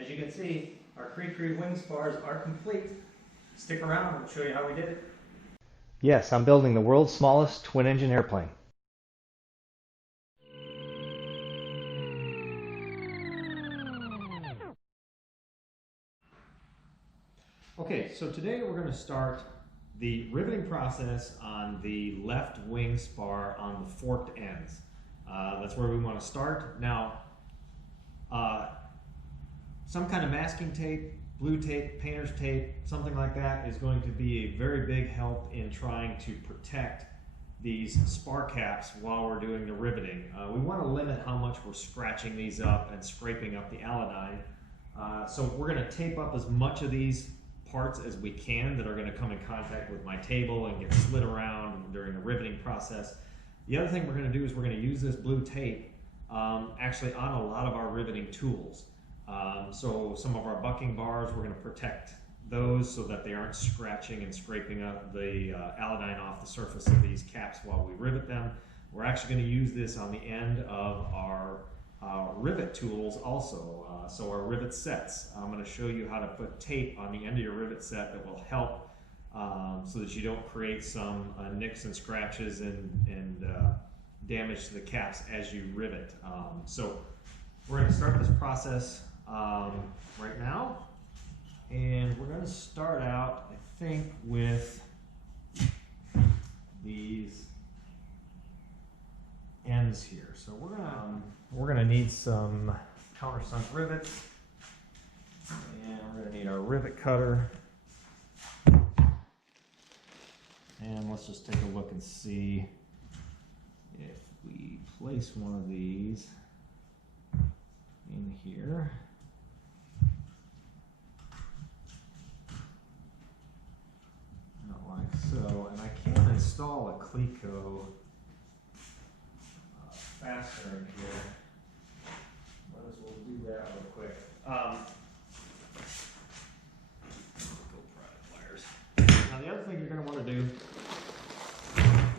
As you can see, our CriCri wing spars are complete. Stick around and we'll show you how we did it. Yes, I'm building the world's smallest twin-engine airplane. Okay, so today we're going to start the riveting process on the left wing spar on the forked ends. That's where we want to start. Now, some kind of masking tape, blue tape, painter's tape, something like that is going to be a very big help in trying to protect these spar caps while we're doing the riveting. We want to limit how much we're scratching these up and scraping up the alanine. So we're going to tape up as much of these parts as we can that are going to come in contact with my table and get slid around during the riveting process. The other thing we're going to do is we're going to use this blue tape actually on a lot of our riveting tools. So some of our bucking bars, we're going to protect those so that they aren't scratching and scraping up the alanine off the surface of these caps while we rivet them. We're actually going to use this on the end of our rivet tools also. So our rivet sets, I'm going to show you how to put tape on the end of your rivet set that will help so that you don't create some nicks and scratches and damage to the caps as you rivet. So we're going to start this process right now, and we're going to start out, I think, with these ends here. So we're gonna need some countersunk rivets, and we're gonna need our rivet cutter. And let's just take a look and see if we place one of these in here. Like so, and I can install a CliCo fastener in here. Might as well do that real quick. Go private pliers. Now the other thing you're going to want to do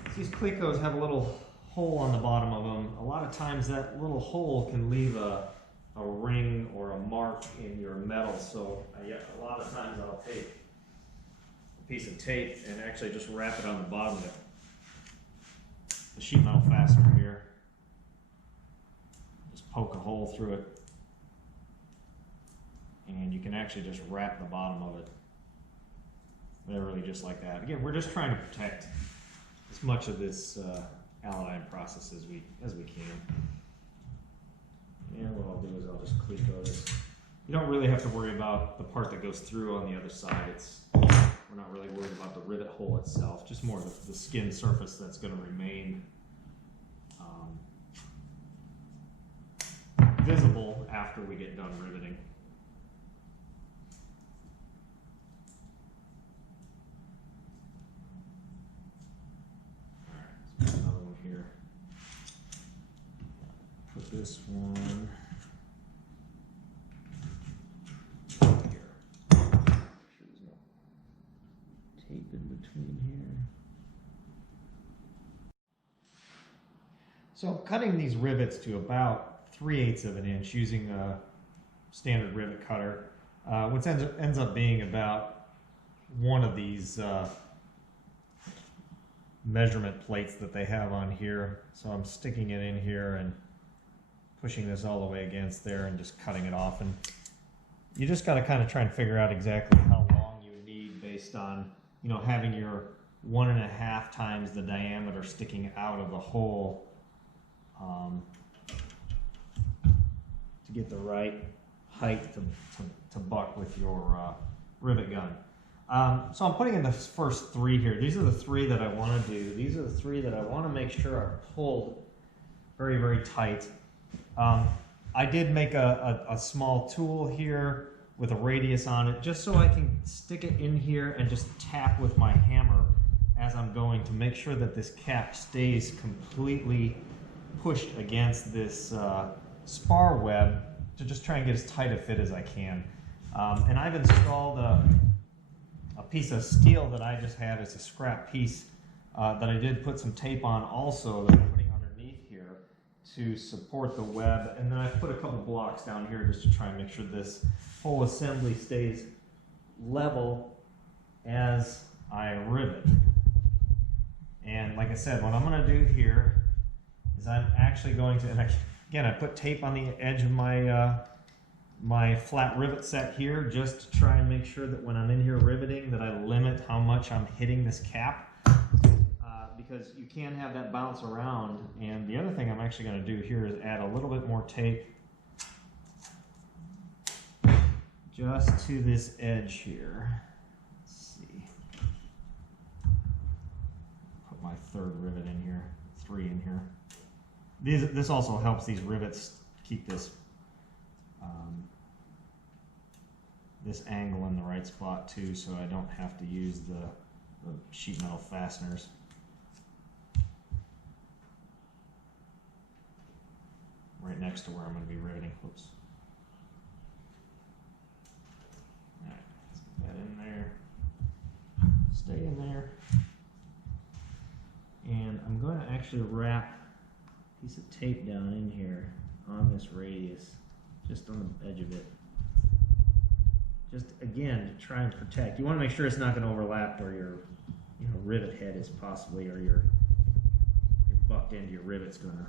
is these CliCos have a little hole on the bottom of them. A lot of times that little hole can leave a ring or a mark in your metal. So a lot of times I'll take piece of tape and actually just wrap it on the bottom of the sheet metal fastener here. Just poke a hole through it, and you can actually just wrap the bottom of it. Literally just like that. Again, we're just trying to protect as much of this alanine process as we can. And what I'll do is I'll just CliCo this. You don't really have to worry about the part that goes through on the other side. We're not really worried about the rivet hole itself, just more the skin surface that's going to remain visible after we get done riveting. Alright, let's put another one here. Put this one in between here. So I'm cutting these rivets to about 3/8 of an inch using a standard rivet cutter, which ends up being about one of these measurement plates that they have on here. So I'm sticking it in here and pushing this all the way against there and just cutting it off. And you just got to kind of try and figure out exactly how long you need based on having your 1.5 times the diameter sticking out of the hole to get the right height to buck with your rivet gun. So I'm putting in the first 3 here. These are the 3 that I want to do. These are the 3 that I want to make sure are pulled very, very tight. I did make a small tool here with a radius on it, just so I can stick it in here and just tap with my hammer as I'm going to make sure that this cap stays completely pushed against this spar web to just try and get as tight a fit as I can. And I've installed a piece of steel that I just had as a scrap piece that I did put some tape on also that I'm putting underneath here to support the web, and then I put a couple blocks down here just to try and make sure this whole assembly stays level as I rivet. And like I said, what I'm going to do here is I'm actually going to, and again, I put tape on the edge of my my flat rivet set here just to try and make sure that when I'm in here riveting that I limit how much I'm hitting this cap, because you can have that bounce around. And the other thing I'm actually going to do here is add a little bit more tape just to this edge here. Let's see. Put my third rivet in here, 3 in here. This also helps these rivets keep this this angle in the right spot too, so I don't have to use the sheet metal fasteners. Right next to where I'm going to be riveting. Whoops. Alright, let's get that in there. Stay in there. And I'm going to actually wrap a piece of tape down in here on this radius, just on the edge of it. Just again to try and protect. You want to make sure it's not going to overlap where your rivet head is possibly, or your bucked into your rivet's going to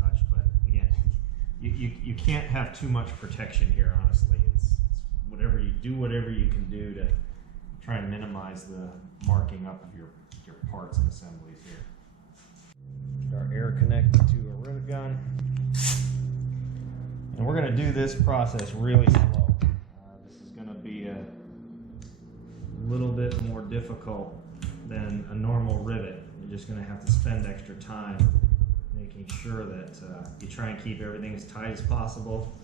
touch. But again, you can't have too much protection here. Honestly, it's whatever you do, whatever you can do to try and minimize the marking up of your parts and assemblies here. Get our air connected to a rivet gun, and we're going to do this process really slow. This is going to be a little bit more difficult than a normal rivet. You're just going to have to spend extra time making sure that you try and keep everything as tight as possible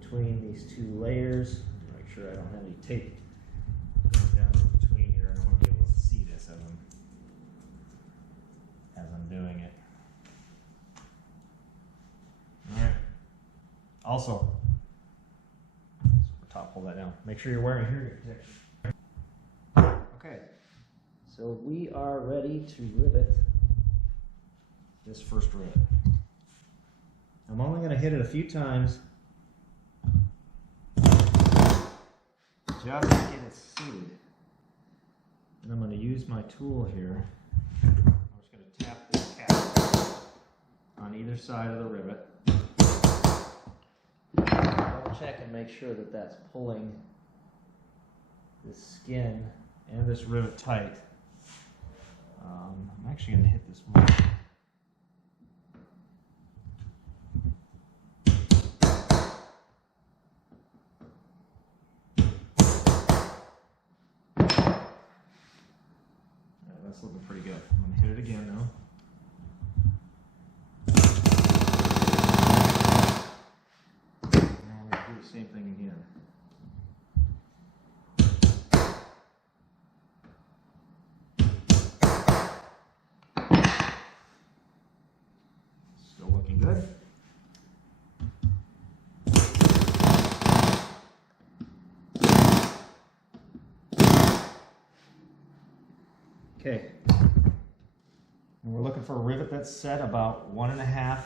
between these 2 layers. Make sure I don't have any tape going down in between here. I want to be able to see this as I'm doing it. Alright. Also, top, pull that down. Make sure you're wearing hearing protection. Okay, so we are ready to rivet this first rivet. I'm only going to hit it a few times just to get it seated. And I'm going to use my tool here. I'm just going to tap this cap on either side of the rivet. Double check and make sure that that's pulling this skin and this rivet tight. I'm actually going to hit this more. That's looking pretty good. I'm going to hit it again now. And I'm going to do the same thing again. Still looking good. Okay, and we're looking for a rivet that's set about 1.5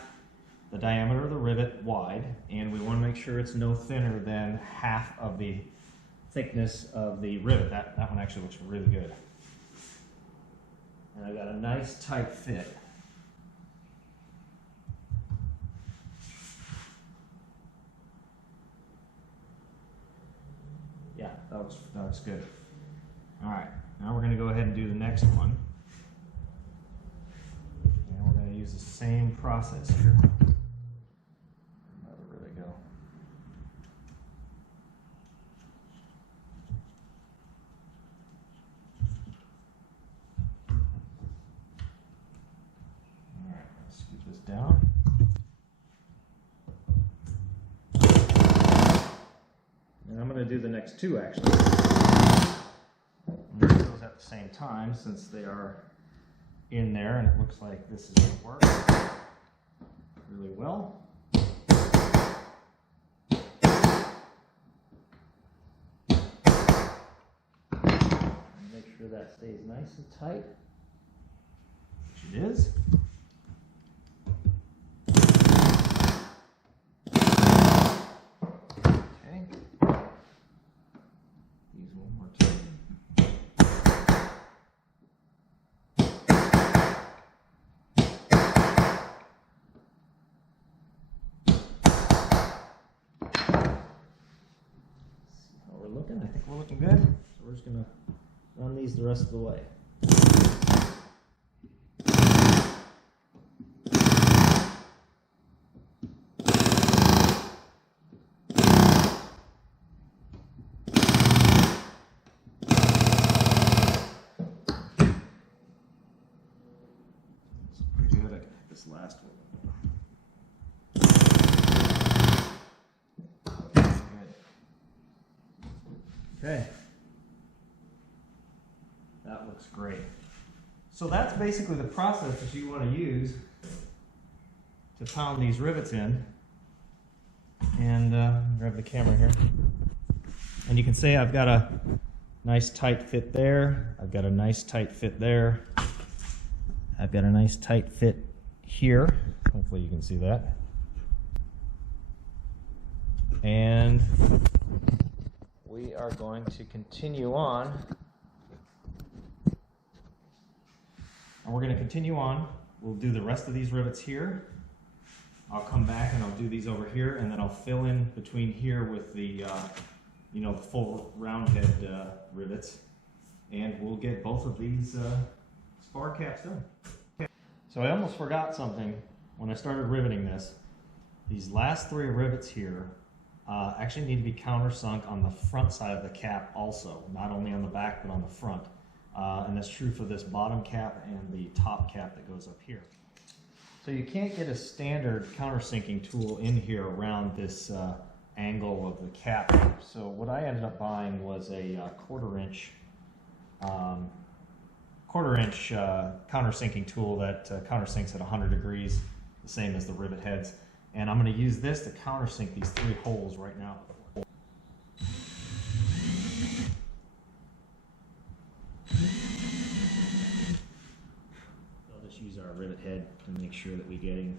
the diameter of the rivet wide, and we want to make sure it's no thinner than half of the thickness of the rivet. That one actually looks really good. And I've got a nice tight fit. Yeah, that looks good. All right. Now we're going to go ahead and do the next one. And we're going to use the same process here. Where they go? All right, let's scoot this down. And I'm going to do the next 2 actually. At the same time, since they are in there, and it looks like this is going to work really well. And make sure that stays nice and tight, which it is. we're looking good. So we're just gonna run these the rest of the way. Pretty good. I can hit this last one. Okay, that looks great. So that's basically the process that you want to use to pound these rivets in. And grab the camera here. And you can see I've got a nice tight fit there. I've got a nice tight fit there. I've got a nice tight fit here. Hopefully you can see that. And we are going to continue on. And we're going to continue on. We'll do the rest of these rivets here. I'll come back and I'll do these over here, and then I'll fill in between here with the, you know, full round head rivets. And we'll get both of these spar caps done. Okay. So I almost forgot something when I started riveting this. These last 3 rivets here actually need to be countersunk on the front side of the cap also, not only on the back but on the front. And that's true for this bottom cap and the top cap that goes up here. So you can't get a standard countersinking tool in here around this angle of the cap. So what I ended up buying was a quarter-inch countersinking tool that countersinks at 100 degrees, the same as the rivet heads. And I'm going to use this to countersink these 3 holes right now. I'll just use our rivet head to make sure that we're getting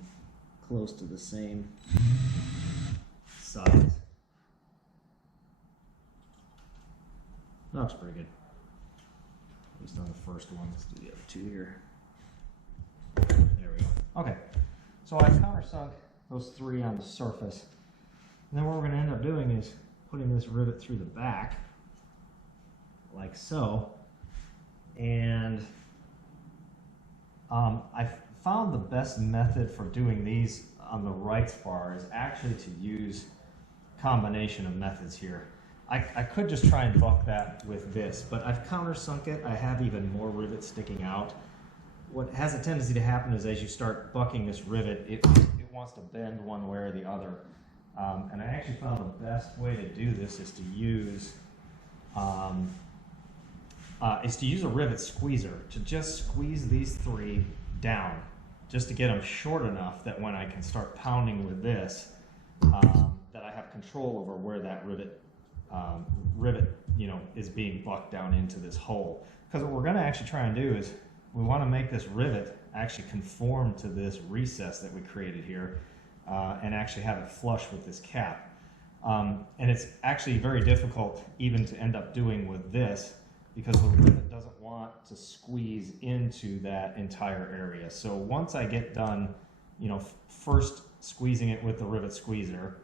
close to the same size. Looks pretty good. At least on the first one. Let's do the other 2 here. There we go. Okay, so I countersunk those 3 on the surface. And then what we're going to end up doing is putting this rivet through the back, like so. And I found the best method for doing these on the right spar is actually to use a combination of methods here. I could just try and buck that with this, but I've countersunk it. I have even more rivets sticking out. What has a tendency to happen is as you start bucking this rivet, it wants to bend one way or the other. And I actually found the best way to do this is to use a rivet squeezer, to just squeeze these 3 down, just to get them short enough that when I can start pounding with this, that I have control over where that rivet, you know, is being bucked down into this hole. Because what we're going to actually try and do is we want to make this rivet actually conform to this recess that we created here, and actually have it flush with this cap. And it's actually very difficult even to end up doing with this, because the rivet doesn't want to squeeze into that entire area. So once I get done, you know, first squeezing it with the rivet squeezer,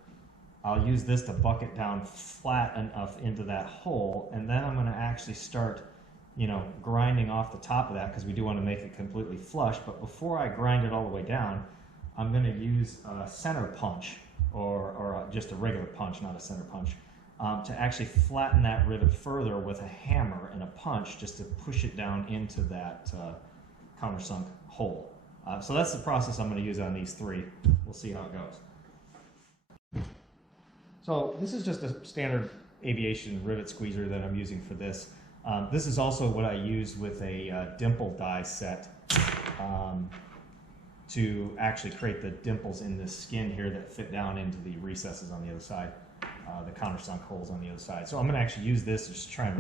I'll use this to buck it down flat enough into that hole, and then I'm going to actually start, you know, grinding off the top of that, because we do want to make it completely flush. But before I grind it all the way down, I'm going to use a center punch, or just a regular punch, not a center punch, to actually flatten that rivet further with a hammer and a punch, just to push it down into that countersunk hole. So that's the process I'm going to use on these 3. We'll see how it goes. So this is just a standard aviation rivet squeezer that I'm using for this. This is also what I use with a dimple die set to actually create the dimples in this skin here that fit down into the recesses on the other side, the countersunk holes on the other side. So I'm going to actually use this to just try and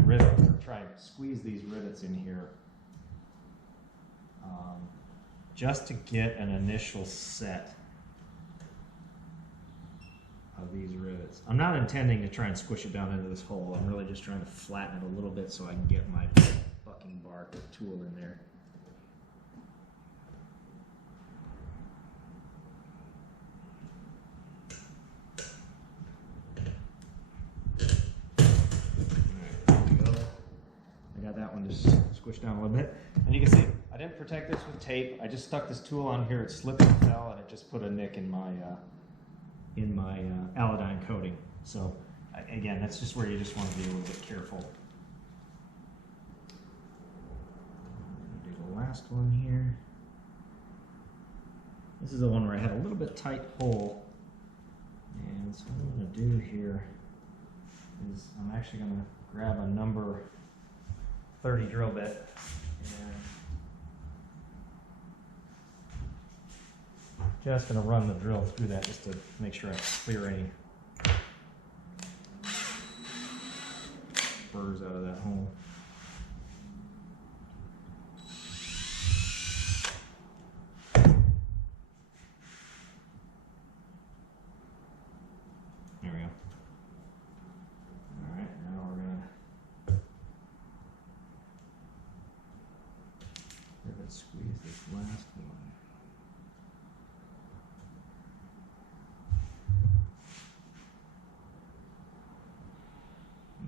squeeze these rivets in here, just to get an initial set of these rivets. I'm not intending to try and squish it down into this hole. I'm really just trying to flatten it a little bit so I can get my bucking bar tool in there. push down a little bit. And you can see, I didn't protect this with tape. I just stuck this tool on here, it slipped and fell, and it just put a nick in my Allodyne coating. So again, that's just where you just want to be a little bit careful. Do the last one here. This is the one where I had a little bit tight hole. And so what I'm going to do here is I'm actually going to grab a number 30 drill bit and just going to run the drill through that just to make sure I clear any burrs out of that hole. There we go. All right, now we're going to rivet squeeze this last one.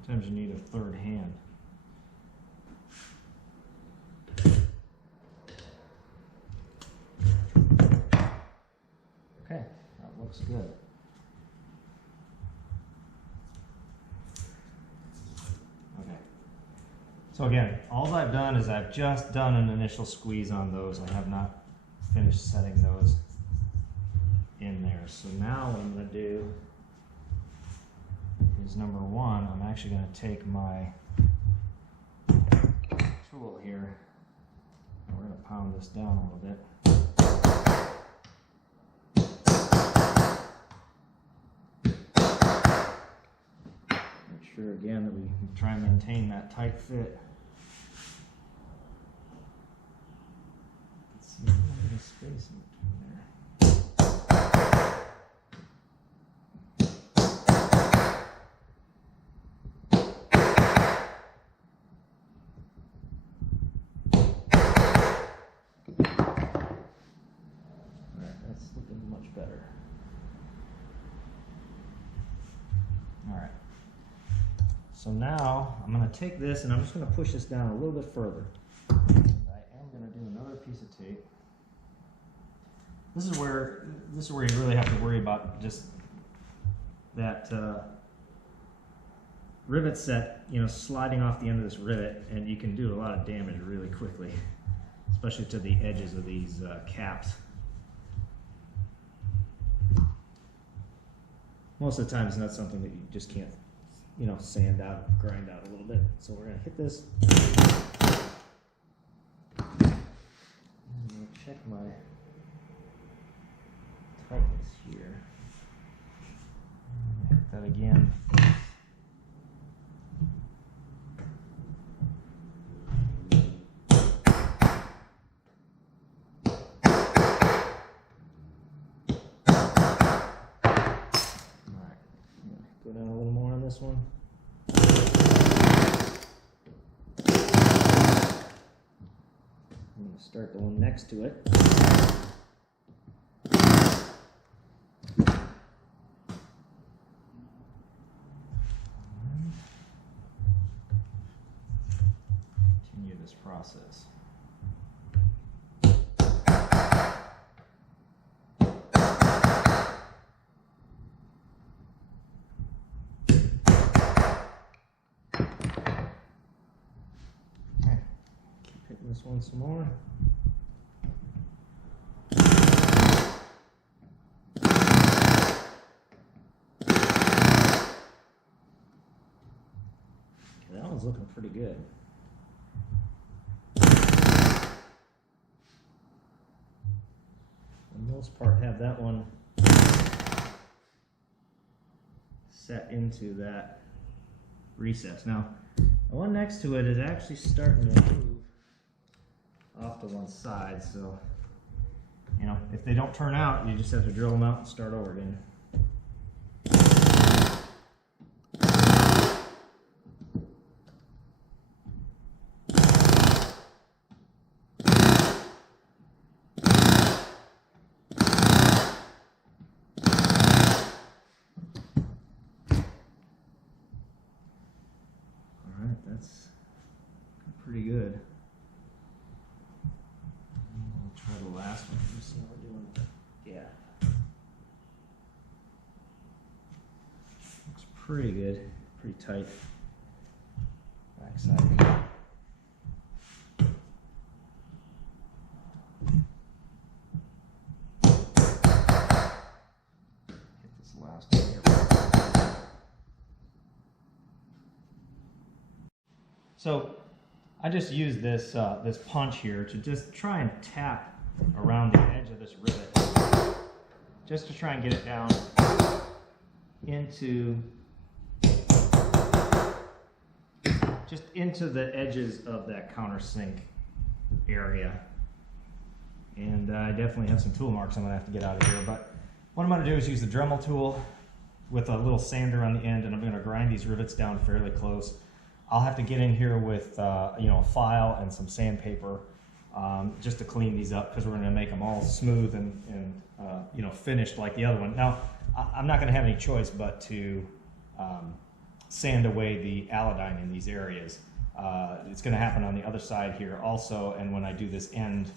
Sometimes you need a third hand. Okay, that looks good. Okay. So again, all I've done is I've just done an initial squeeze on those. I have not finished setting those in there. So now what I'm going to do is number one, I'm actually going to take my tool here and we're going to pound this down a little bit. Make sure again that we try and maintain that tight fit. Let's see, a little bit of space in between there. Better. All right. So now I'm going to take this and I'm just going to push this down a little bit further. And I am going to do another piece of tape. This is where you really have to worry about just that rivet set, sliding off the end of this rivet, and you can do a lot of damage really quickly, especially to the edges of these caps. Most of the time, it's not something that you just can't, sand out, grind out a little bit. So we're going to hit this. I'm going to check my tightness here. Hit that again. Go down a little more on this one. I'm going to start the one next to it. Continue this process. This one some more. Okay, that one's looking pretty good. For the most part, have that one set into that recess. Now, the one next to it is actually starting to move off to one side, so if they don't turn out, you just have to drill them out and start over again. All right, that's pretty good. pretty good, pretty tight backside. So I just use this this punch here to just try and tap around the edge of this rivet, just to try and get it down into the edges of that countersink area. And I definitely have some tool marks I'm gonna have to get out of here. But what I'm gonna do is use the Dremel tool with a little sander on the end, and I'm gonna grind these rivets down fairly close. I'll have to get in here with you know, a file and some sandpaper just to clean these up, because we're going to make them all smooth and you know, finished like the other one. Now, I'm not going to have any choice but to sand away the allodyne in these areas. It's going to happen on the other side here also, and when I do this end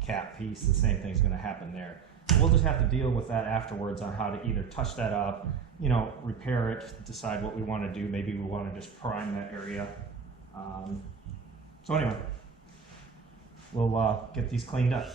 cap piece, the same thing's going to happen there. We'll just have to deal with that afterwards on how to either touch that up, you know, repair it, decide what we want to do. Maybe we want to just prime that area. So anyway, we'll get these cleaned up.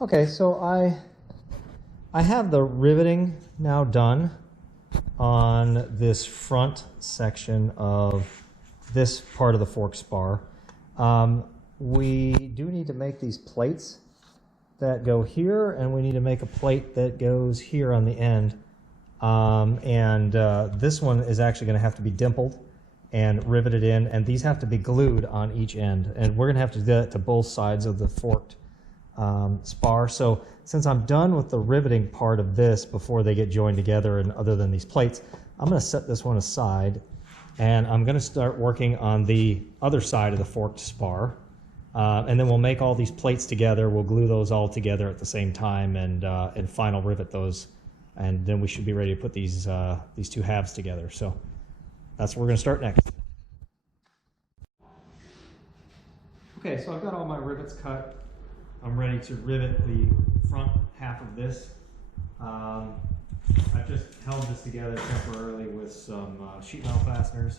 Okay, so I I have the riveting now done on this front section of this part of the fork spar. We do need to make these plates that go here, and we need to make a plate that goes here on the end. This one is actually going to have to be dimpled and riveted in, and these have to be glued on each end. And we're going to have to do that to both sides of the forked spar. So since I'm done with the riveting part of this before they get joined together, and other than these plates, I'm going to set this one aside, and I'm going to start working on the other side of the forked spar. And then we'll make all these plates together. We'll glue those all together at the same time, and final rivet those. And then we should be ready to put these two halves together. So that's where we're going to start next. Okay, so I've got all my rivets cut. I'm ready to rivet the front half of this. I've just held this together temporarily with some sheet metal fasteners.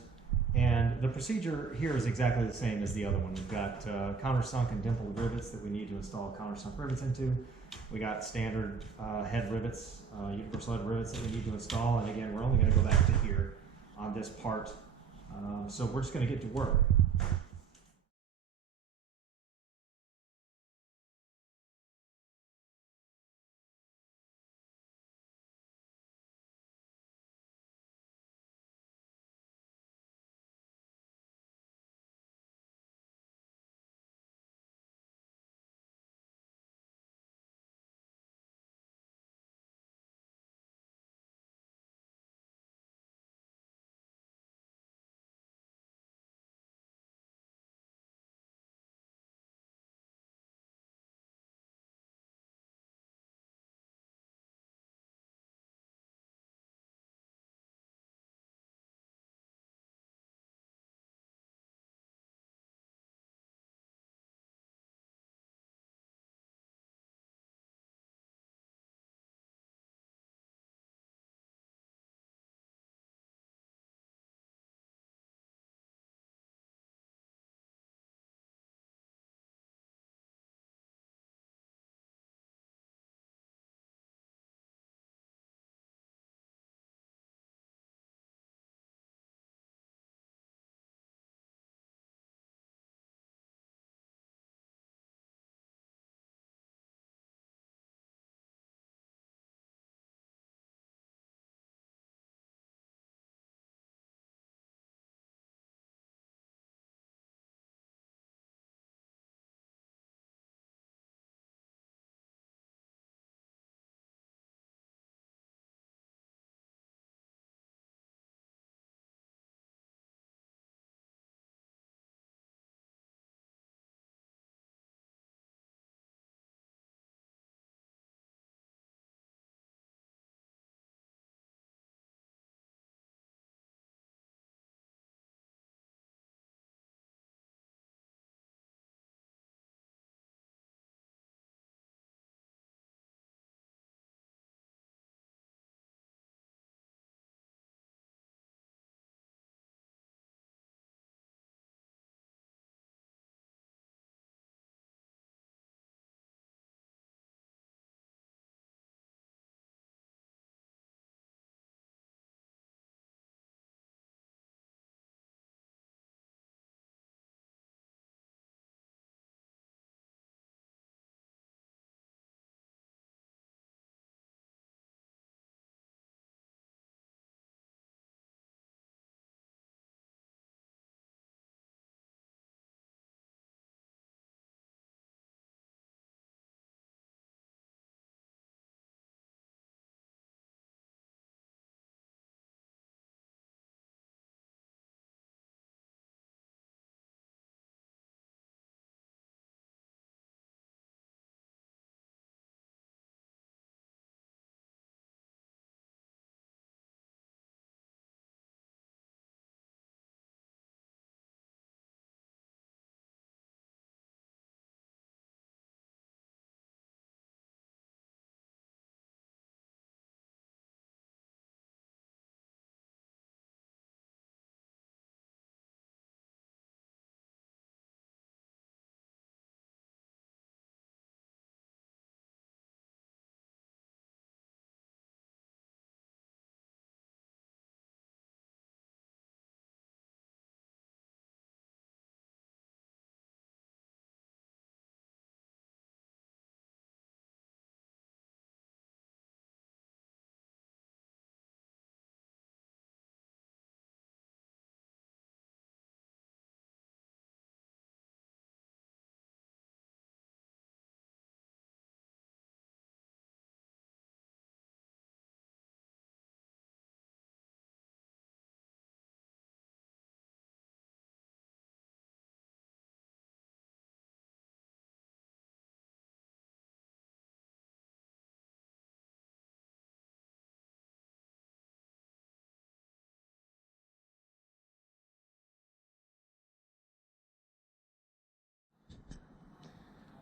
And the procedure here is exactly the same as the other one. We've got countersunk and dimpled rivets that we need to install countersunk rivets into. We got standard head rivets, universal head rivets that we need to install. And again, we're only going to go back to here on this part. So we're just going to get to work.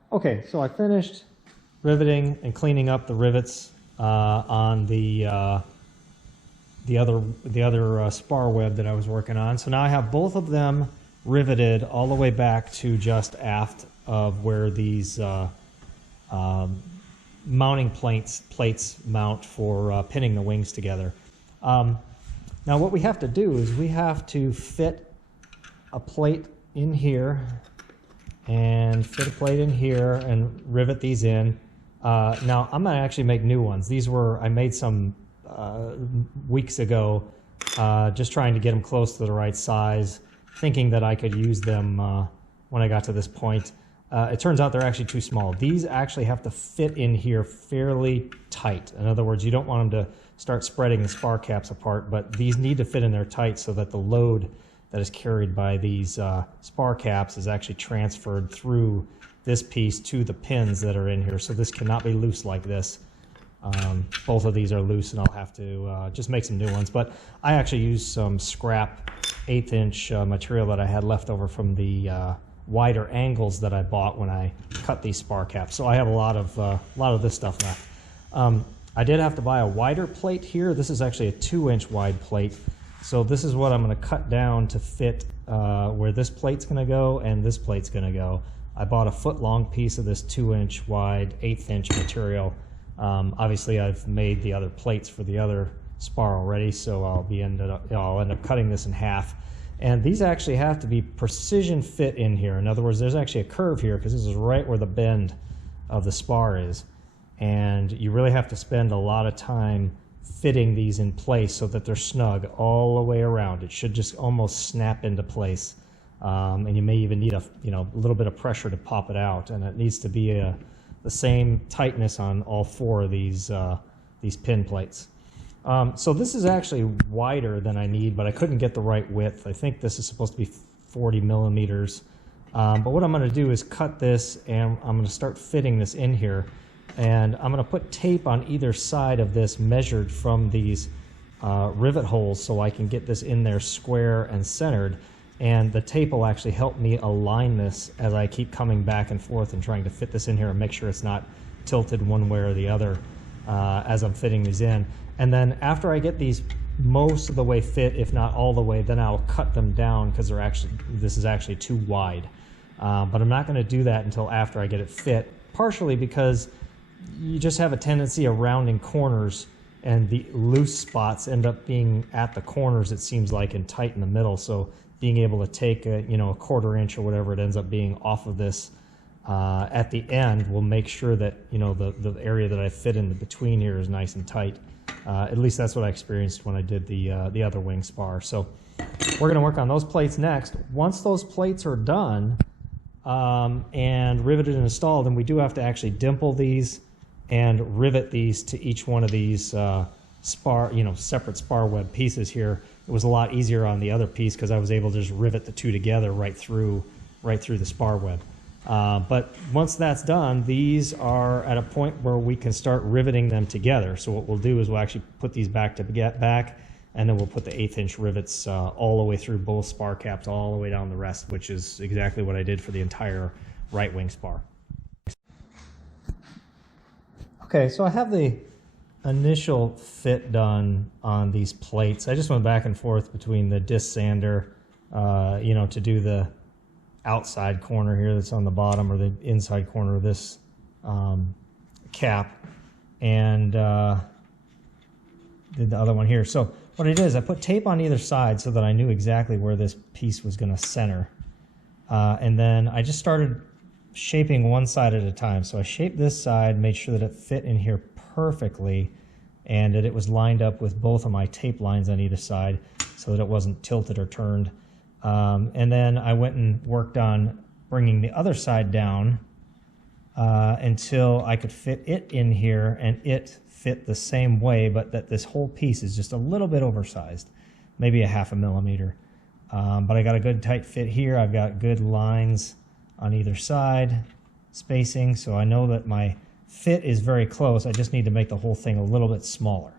Okay, so I finished riveting and cleaning up the rivets on the other spar web that I was working on. So now I have both of them riveted all the way back to just aft of where these mounting plates mount for pinning the wings together. Now what we have to do is we have to fit a plate in here and fit a plate in here and rivet these in. Now I'm gonna actually make new ones. These were, I made some weeks ago, just trying to get them close to the right size, thinking that I could use them when I got to this point. It turns out they're actually too small. These actually have to fit in here fairly tight. In other words, you don't want them to start spreading the spar caps apart, but these need to fit in there tight so that the load that is carried by these spar caps is actually transferred through this piece to the pins that are in here. So this cannot be loose like this. Both of these are loose, and I'll have to just make some new ones. But I actually used some scrap 1/8" material that I had left over from the wider angles that I bought when I cut these spar caps. So I have a lot of this stuff left. I did have to buy a wider plate here. This is actually a 2" wide plate. So this is what I'm going to cut down to fit where this plate's going to go and this plate's going to go. I bought a 1-foot-long piece of this 2" wide 1/8" material. Obviously, I've made the other plates for the other spar already, so I'll end up cutting this in half. And these actually have to be precision fit in here. In other words, there's actually a curve here because this is right where the bend of the spar is. And you really have to spend a lot of time fitting these in place so that they're snug all the way around. It should just almost snap into place. And you may even need a little bit of pressure to pop it out. And it needs to be the same tightness on all 4 of these pin plates. So this is actually wider than I need, but I couldn't get the right width. I think this is supposed to be 40 millimeters. But what I'm going to do is cut this, and I'm going to start fitting this in here. And I'm going to put tape on either side of this measured from these rivet holes so I can get this in there square and centered. And the tape will actually help me align this as I keep coming back and forth and trying to fit this in here and make sure it's not tilted one way or the other as I'm fitting these in. And then after I get these most of the way fit, if not all the way, then I'll cut them down because this is actually too wide. But I'm not going to do that until after I get it fit, partially because you just have a tendency of rounding corners, and the loose spots end up being at the corners, it seems like, and tight in the middle. So being able to take a 1/4 inch or whatever it ends up being off of this at the end will make sure that the area that I fit in the between here is nice and tight. At least that's what I experienced when I did the other wing spar. So we're going to work on those plates next. Once those plates are done and riveted and installed, then we do have to actually dimple these and rivet these to each one of these separate spar web pieces here. It was a lot easier on the other piece because I was able to just rivet the two together right through the spar web. But once that's done, these are at a point where we can start riveting them together. So what we'll do is we'll actually put these back to get back, and then we'll put the 1/8" rivets all the way through both spar caps, all the way down the rest, which is exactly what I did for the entire right wing spar. Okay, so I have the initial fit done on these plates. I just went back and forth between the disc sander, to do the outside corner here that's on the bottom, or the inside corner of this cap, and did the other one here. So what I did is I put tape on either side so that I knew exactly where this piece was going to center, and then I just started shaping one side at a time. So I shaped this side, made sure that it fit in here perfectly, and that it was lined up with both of my tape lines on either side so that it wasn't tilted or turned. And then I went and worked on bringing the other side down until I could fit it in here, and it fit the same way, but that this whole piece is just a little bit oversized, maybe a 1/2 millimeter. But I got a good tight fit here. I've got good lines on either side, spacing, so I know that my fit is very close. I just need to make the whole thing a little bit smaller.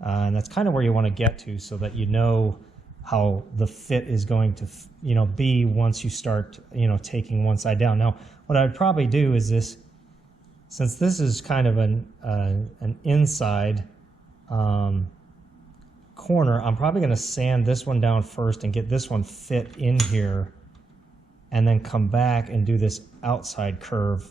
And that's kind of where you want to get to, so that you know how the fit is going to be once you start taking one side down. Now what I'd probably do is this, since this is kind of an inside corner, I'm probably going to sand this one down first and get this one fit in here, and then come back and do this outside curve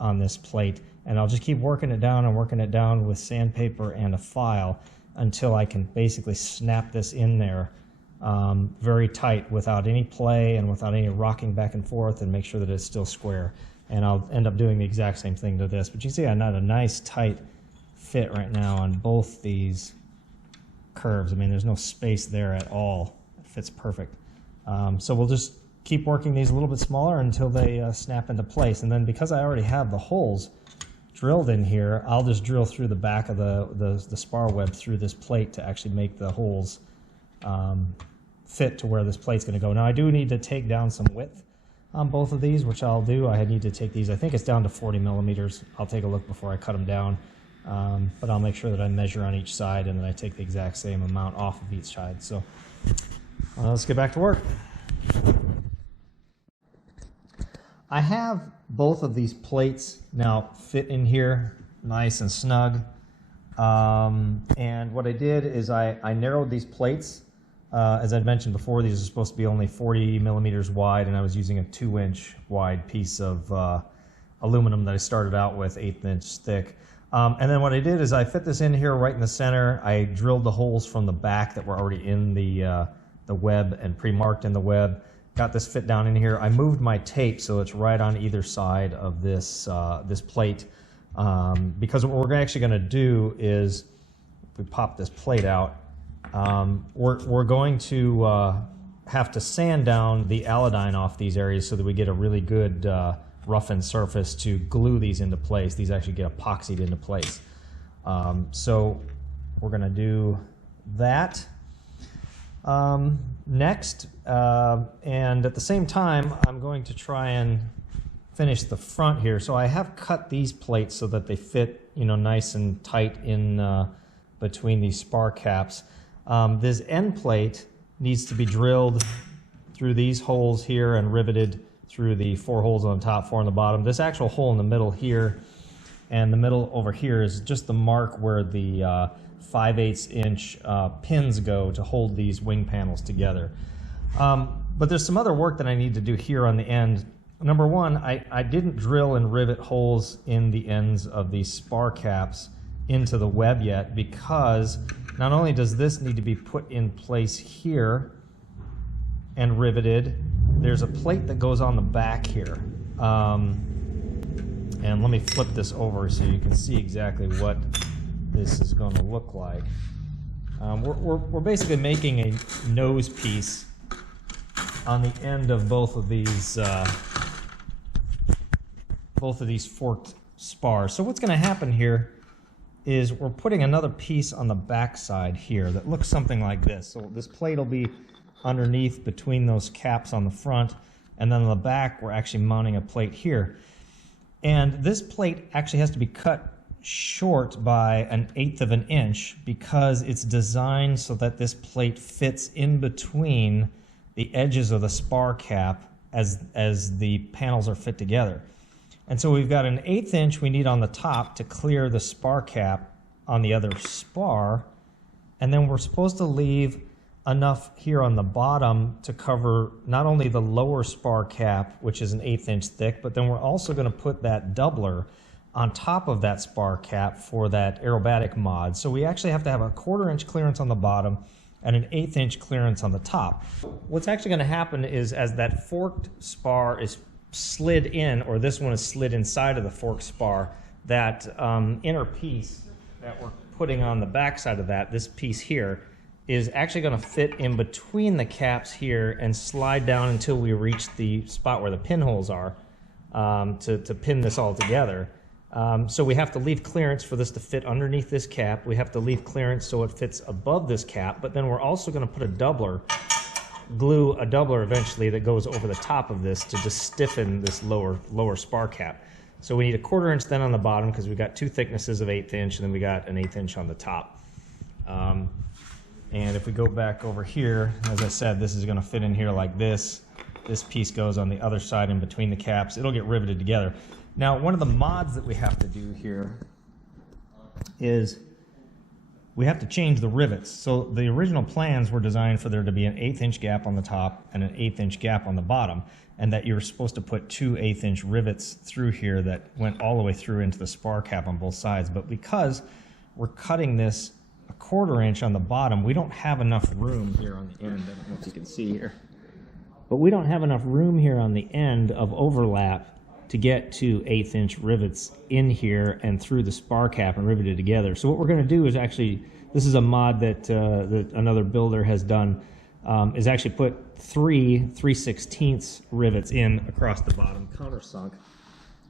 on this plate. And I'll just keep working it down and working it down with sandpaper and a file until I can basically snap this in there very tight without any play and without any rocking back and forth, and make sure that it's still square. And I'll end up doing the exact same thing to this. But you see I got a nice tight fit right now on both these curves. I mean, there's no space there at all. It fits perfect. So we'll just keep working these a little bit smaller until they snap into place. And then because I already have the holes drilled in here, I'll just drill through the back of the spar web through this plate to actually make the holes fit to where this plate's going to go. Now I do need to take down some width on both of these, which I'll do. I need to take these, I think it's down to 40 millimeters. I'll take a look before I cut them down, but I'll make sure that I measure on each side and then I take the exact same amount off of each side. So let's get back to work. I have both of these plates now fit in here nice and snug. And what I did is I narrowed these plates. As I'd mentioned before, these are supposed to be only 40 millimeters wide, and I was using a 2-inch wide piece of aluminum that I started out with, 1/8 inch thick. And then what I did is I fit this in here right in the center. I drilled the holes from the back that were already in the web and pre-marked in the web. Got this fit down in here. I moved my tape so it's right on either side of this this plate, because what we're actually going to do is, if we pop this plate out, we're going to have to sand down the allodyne off these areas so that we get a really good roughened surface to glue these into place. These actually get epoxied into place. So we're going to do that next, and at the same time I'm going to try and finish the front here. So I have cut these plates so that they fit, you know, nice and tight in between these spar caps. This end plate needs to be drilled through these holes here and riveted through the 4 holes on the top, 4 on the bottom. This actual hole in the middle here and the middle over here is just the mark where the 5/8 inch pins go to hold these wing panels together. But there's some other work that I need to do here on the end. Number one, I didn't drill and rivet holes in the ends of these spar caps into the web yet, because not only does this need to be put in place here and riveted, there's a plate that goes on the back here. And let me flip this over so you can see exactly what this is going to look like. We're basically making a nose piece on the end of both of these forked spars. So what's going to happen here is we're putting another piece on the back side here that looks something like this. So this plate will be underneath between those caps on the front, and then on the back we're actually mounting a plate here. And this plate actually has to be cut short by 1/8 of an inch because it's designed so that this plate fits in between the edges of the spar cap as the panels are fit together. And so we've got 1/8 inch we need on the top to clear the spar cap on the other spar, and then we're supposed to leave enough here on the bottom to cover not only the lower spar cap, which is 1/8 inch thick, but then we're also going to put that doubler on top of that spar cap for that aerobatic mod. So we actually have to have a 1/4 inch clearance on the bottom and 1/8 inch clearance on the top. What's actually going to happen is, as that forked spar is slid in, or this one is slid inside of the forked spar, that inner piece that we're putting on the back side of that, this piece here, is actually going to fit in between the caps here and slide down until we reach the spot where the pinholes are, to pin this all together. So we have to leave clearance for this to fit underneath this cap. We have to leave clearance so it fits above this cap, but then we're also going to put glue a doubler eventually that goes over the top of this to just stiffen this lower spar cap. So we need a 1/4 inch then on the bottom, because we've got 2 thicknesses of 1/8 inch, and then we got 1/8 inch on the top. And if we go back over here, as I said, this is going to fit in here like this. this piece goes on the other side in between the caps. It'll get riveted together. Now, one of the mods that we have to do here is we have to change the rivets. So the original plans were designed for there to be an 1/8 inch gap on the top and an 1/8 inch gap on the bottom, and that you were supposed to put 2 1/8 inch rivets through here that went all the way through into the spar cap on both sides. But because we're cutting this 1/4 inch on the bottom, we don't have enough room here on the end. I don't know if you can see here. But we don't have enough room here on the end of overlap to get 2 1/8 inch rivets in here and through the spar cap and riveted together. So what we're going to do is actually, this is a mod that, that another builder has done, is actually put 3 3/16 rivets in across the bottom, countersunk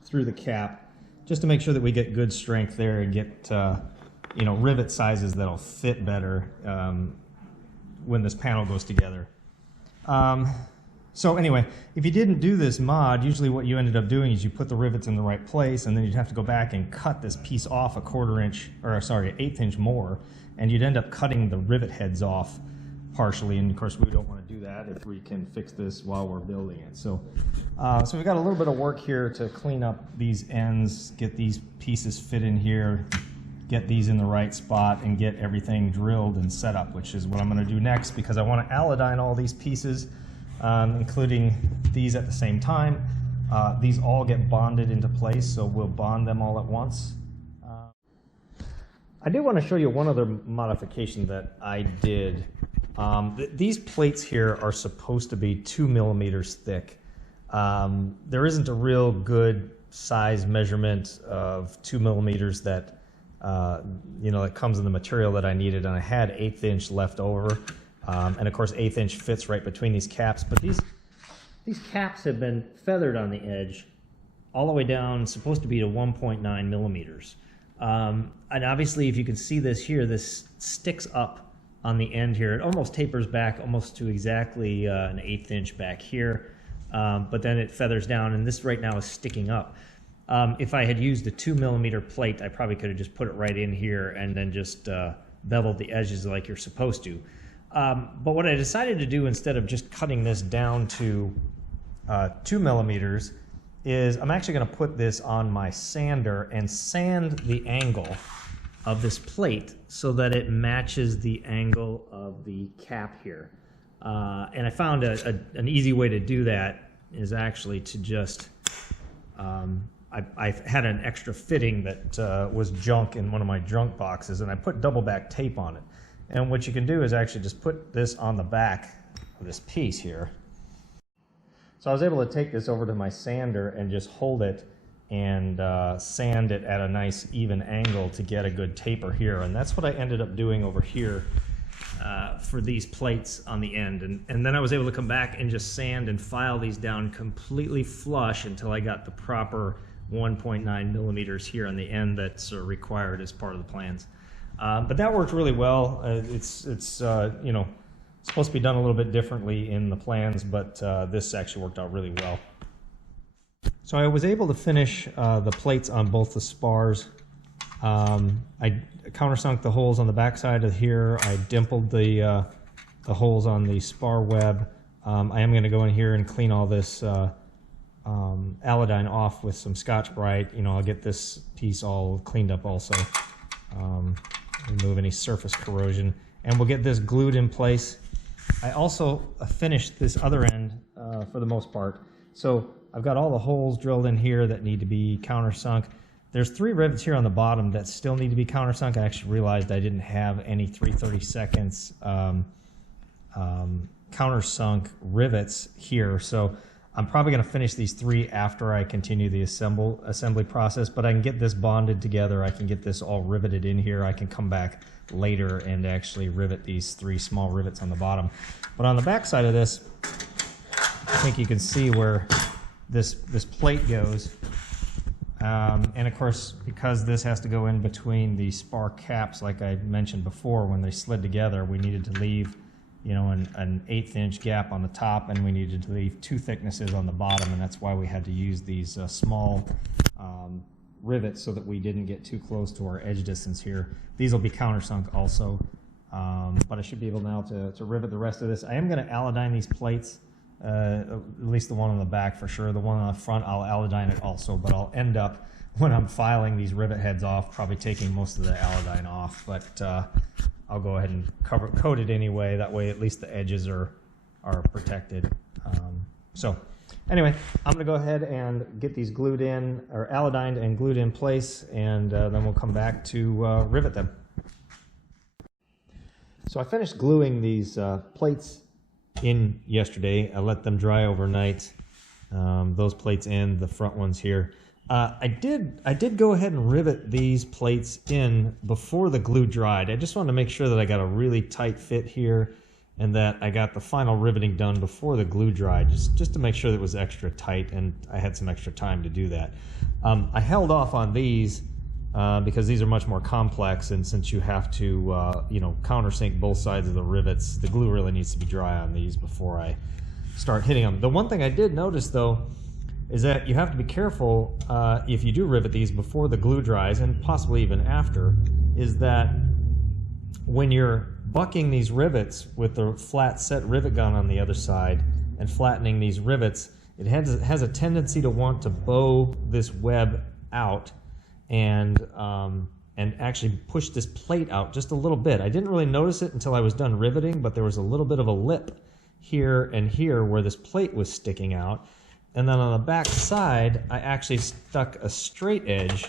through the cap, just to make sure that we get good strength there and get you know, rivet sizes that'll fit better when this panel goes together. So anyway, if you didn't do this mod, usually what you ended up doing is you put the rivets in the right place, and then you'd have to go back and cut this piece off 1/4 inch, or sorry, 1/8 inch more, and you'd end up cutting the rivet heads off partially. And of course, we don't want to do that if we can fix this while we're building it. So, so we've got a little bit of work here to clean up these ends, get these pieces fit in here, get these in the right spot, and get everything drilled and set up, which is what I'm going to do next, because I want to aladyne all these pieces, including these at the same time. These all get bonded into place, so we'll bond them all at once. I do want to show you one other modification that I did. These plates here are supposed to be 2 millimeters thick. There isn't a real good size measurement of 2 millimeters that you know, that comes in the material that I needed, and I had 1/8 inch left over. And of course 1/8 inch fits right between these caps, but these caps have been feathered on the edge all the way down, supposed to be to 1.9 millimeters. And obviously, if you can see this here, this sticks up on the end here. It almost tapers back almost to exactly an 1/8 inch back here, but then it feathers down, and this right now is sticking up. If I had used a 2 millimeter plate, I probably could have just put it right in here and then just beveled the edges like you're supposed to. But what I decided to do, instead of just cutting this down to 2 millimeters, is I'm actually going to put this on my sander and sand the angle of this plate so that it matches the angle of the cap here. And I found an easy way to do that is actually to just, I had an extra fitting that was junk in one of my junk boxes, and I put double back tape on it. And what you can do is actually just put this on the back of this piece here. So I was able to take this over to my sander and just hold it and sand it at a nice even angle to get a good taper here. And that's what I ended up doing over here for these plates on the end. And then I was able to come back and just sand and file these down completely flush until I got the proper 1.9 millimeters here on the end that's required as part of the plans. But that worked really well. It's you know, supposed to be done a little bit differently in the plans, but this actually worked out really well. So I was able to finish the plates on both the spars. I countersunk the holes on the back side of here. I dimpled the holes on the spar web. I am going to go in here and clean all this aladyne off with some Scotch-Brite. You know, I'll get this piece all cleaned up also. Remove any surface corrosion, and we'll get this glued in place. I also finished this other end for the most part. So I've got all the holes drilled in here that need to be countersunk. There's 3 rivets here on the bottom that still need to be countersunk. I actually realized I didn't have any 3/32 countersunk rivets here, so I'm probably going to finish these 3 after I continue the assembly process, but I can get this bonded together. I can get this all riveted in here. I can come back later and actually rivet these 3 small rivets on the bottom. But on the back side of this, I think you can see where this plate goes. And of course, because this has to go in between the spar caps, like I mentioned before, when they slid together, we needed to leave, you know, an 1/8 inch gap on the top, and we needed to leave 2 thicknesses on the bottom, and that's why we had to use these small rivets so that we didn't get too close to our edge distance here. These will be countersunk also, but I should be able now to rivet the rest of this. I am going to aladyne these plates at least the one on the back for sure. The one on the front, I'll Aladyne it also, but I'll end up, when I'm filing these rivet heads off, probably taking most of the Aladyne off, but I'll go ahead and coat it anyway. That way at least the edges are protected. So anyway, I'm going to go ahead and get these glued in, or Aladyned and glued in place, and then we'll come back to rivet them. So I finished gluing these plates in yesterday. I let them dry overnight. Those plates in, the front ones here. I did go ahead and rivet these plates in before the glue dried. I just wanted to make sure that I got a really tight fit here and that I got the final riveting done before the glue dried, just to make sure that it was extra tight, and I had some extra time to do that. I held off on these because these are much more complex, and since you have to countersink both sides of the rivets, the glue really needs to be dry on these before I start hitting them. The one thing I did notice though is that you have to be careful if you do rivet these before the glue dries, and possibly even after, is that when you're bucking these rivets with the flat set rivet gun on the other side and flattening these rivets, it has a tendency to want to bow this web out and actually push this plate out just a little bit. I didn't really notice it until I was done riveting, but there was a little bit of a lip here and here where this plate was sticking out. And then on the back side, I actually stuck a straight edge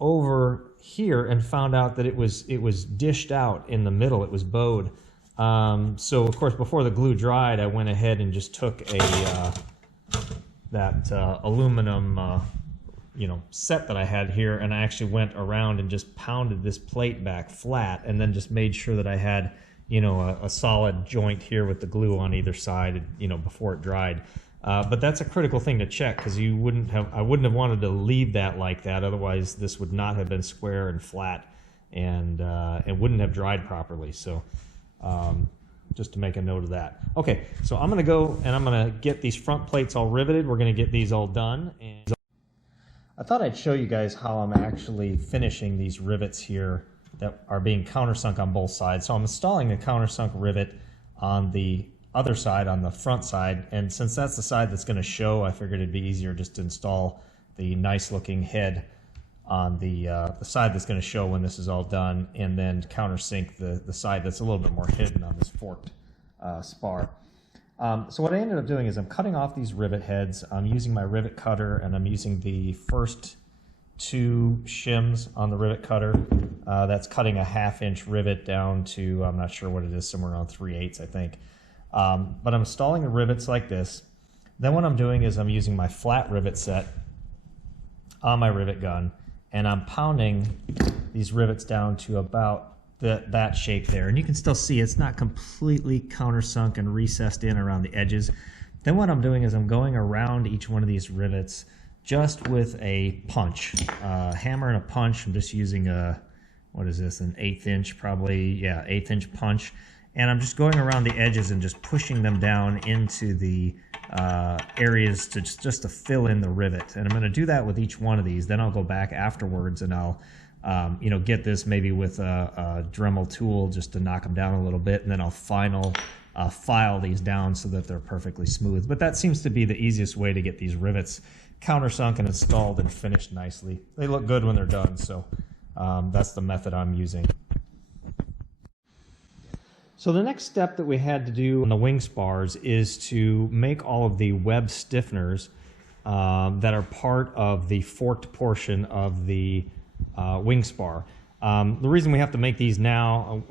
over here and found out that it was dished out in the middle. It was bowed. So of course, before the glue dried, I went ahead and just took that aluminum set that I had here, and I actually went around and just pounded this plate back flat, and then just made sure that I had a solid joint here with the glue on either side before it dried. But that's a critical thing to check, because I wouldn't have wanted to leave that like that. Otherwise, this would not have been square and flat, and it wouldn't have dried properly. So just to make a note of that. Okay, so I'm going to go and I'm going to get these front plates all riveted. We're going to get these all done. And I thought I'd show you guys how I'm actually finishing these rivets here that are being countersunk on both sides. So I'm installing the countersunk rivet on the other side, on the front side, and since that's the side that's going to show, I figured it'd be easier just to install the nice looking head on the side that's going to show when this is all done, and then countersink the side that's a little bit more hidden on this forked spar. So what I ended up doing is I'm cutting off these rivet heads. I'm using my rivet cutter, and I'm using the first two shims on the rivet cutter. That's cutting a 1/2 inch rivet down to, I'm not sure what it is, somewhere around 3/8 I think. But I'm installing the rivets like this. Then what I'm doing is I'm using my flat rivet set on my rivet gun, and I'm pounding these rivets down to about that shape there. And you can still see it's not completely countersunk and recessed in around the edges. Then what I'm doing is I'm going around each one of these rivets just with a punch, hammer and a punch. I'm just using what is this, an 1/8 inch probably, yeah, 1/8 inch punch. And I'm just going around the edges and just pushing them down into the areas to just to fill in the rivet. And I'm going to do that with each one of these. Then I'll go back afterwards and I'll get this maybe with a Dremel tool just to knock them down a little bit, and then I'll file these down so that they're perfectly smooth. But that seems to be the easiest way to get these rivets countersunk and installed and finished nicely. They look good when they're done, so that's the method I'm using. So the next step that we had to do on the wing spars is to make all of the web stiffeners that are part of the forked portion of the wing spar. The reason we have to make these now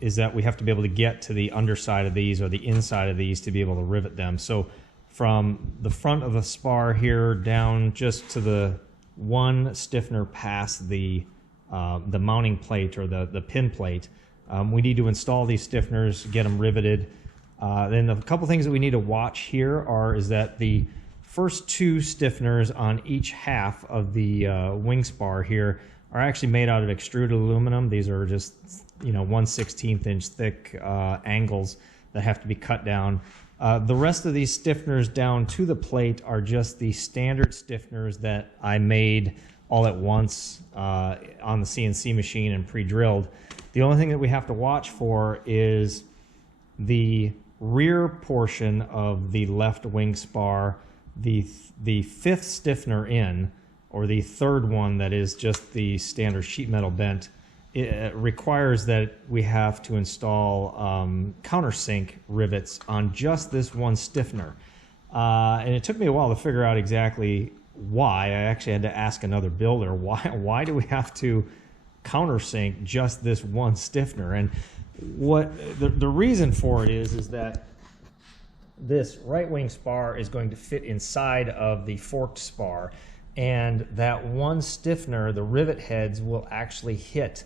is that we have to be able to get to the underside of these or the inside of these to be able to rivet them. So from the front of the spar here down just to the one stiffener past the mounting plate or the pin plate, we need to install these stiffeners, get them riveted. Then a couple things that we need to watch here is that the first two stiffeners on each half of the wing spar here are actually made out of extruded aluminum. These are just 1/16 inch thick angles that have to be cut down. The rest of these stiffeners down to the plate are just the standard stiffeners that I made all at once on the CNC machine and pre-drilled. The only thing that we have to watch for is the rear portion of the left wing spar, the fifth stiffener in, or the third one that is just the standard sheet metal bent, it requires that we have to install countersink rivets on just this one stiffener. And it took me a while to figure out exactly why. I actually had to ask another builder, why do we have to countersink just this one stiffener? And what the reason for it is that this right wing spar is going to fit inside of the forked spar, and that one stiffener, the rivet heads, will actually hit